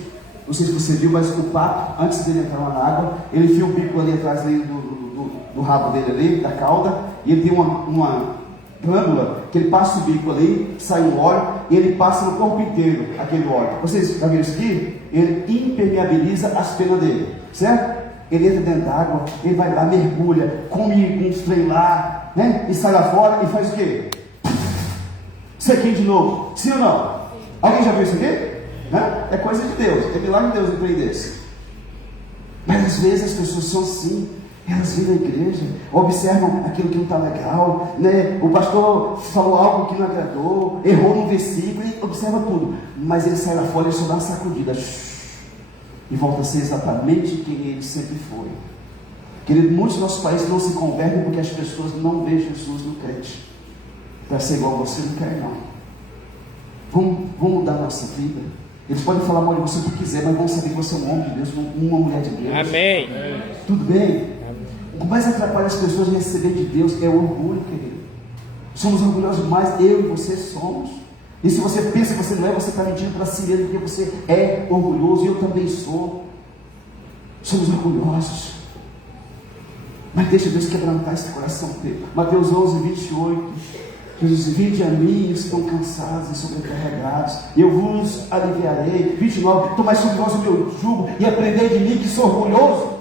não sei se você viu, mas o pato, antes dele entrar na água, ele enfia o bico ali atrás do rabo dele ali, da cauda, e ele tem uma glândula que ele passa o bico ali, sai o óleo, e ele passa no corpo inteiro aquele óleo. Vocês já viram isso aqui? Ele impermeabiliza as penas dele, certo? Ele entra dentro d'água, ele vai lá, mergulha, come uns trem lá, né? E sai lá fora e faz o quê? Sequinho de novo, sim ou não? Alguém já viu isso aqui? Né? É coisa de Deus, é milagre de Deus um trem desse. Mas às vezes as pessoas são assim, elas vêm na igreja, observam aquilo que não está legal, né? O pastor falou algo que não agradou, errou num versículo e observa tudo, mas ele sai lá fora e só dá uma sacudida e volta a ser exatamente quem ele sempre foi. Querido, muitos dos nossos países não se convertem porque as pessoas não veem Jesus no crente. Para ser igual a você, não quer não. Vamos mudar a nossa vida. Eles podem falar mal de você o que quiser, mas vão saber que você é um homem de Deus, uma mulher de Deus. Amém. Tudo bem? O que mais atrapalha as pessoas de receber de Deus é o orgulho, querido. Somos orgulhosos demais, eu e você somos. E se você pensa que você não é, você está mentindo para si mesmo, porque você é orgulhoso, e eu também sou. Somos orgulhosos. Mas deixa Deus quebrantar esse coração dele. Mateus 11, 28. Jesus disse: vinde a mim, estão cansados e sobrecarregados, eu vos aliviarei. 29, tomai sobre vós o meu jugo e aprendei de mim, que sou orgulhoso.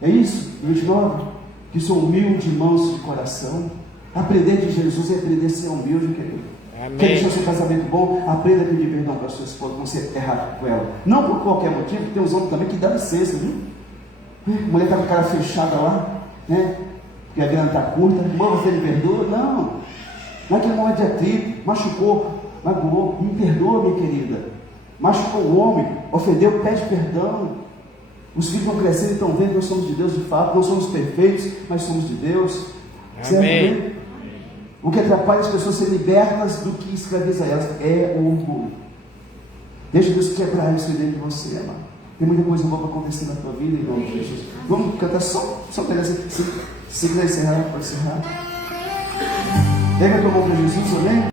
É isso? 29, que sou humilde e manso de coração. Aprender de Jesus e aprender a ser humilde, querido. Amém. Quer deixar o seu casamento bom? Aprenda a pedir perdão para a sua esposa quando você errar com ela. Não por qualquer motivo, tem uns homens também que dão licença, viu? A mulher está com a cara fechada lá, né? Porque a grana está curta, irmão, você me perdoa? Não. Não é que momento de atrito, machucou, magoou, me perdoa, minha querida. Machucou o homem, ofendeu, pede perdão. Os filhos vão crescendo e estão vendo que nós somos de Deus de fato, não somos perfeitos, mas somos de Deus. Amém. O que atrapalha as pessoas serem libertas do que escraviza elas é o orgulho. Deixa Deus quebrar isso dentro de você, amado. Tem muita coisa boa para acontecer na tua vida, em nome de Jesus. Vamos cantar só um pedacinho. Se quiser encerrar, pode encerrar. Pega a tua mão para Jesus, amém?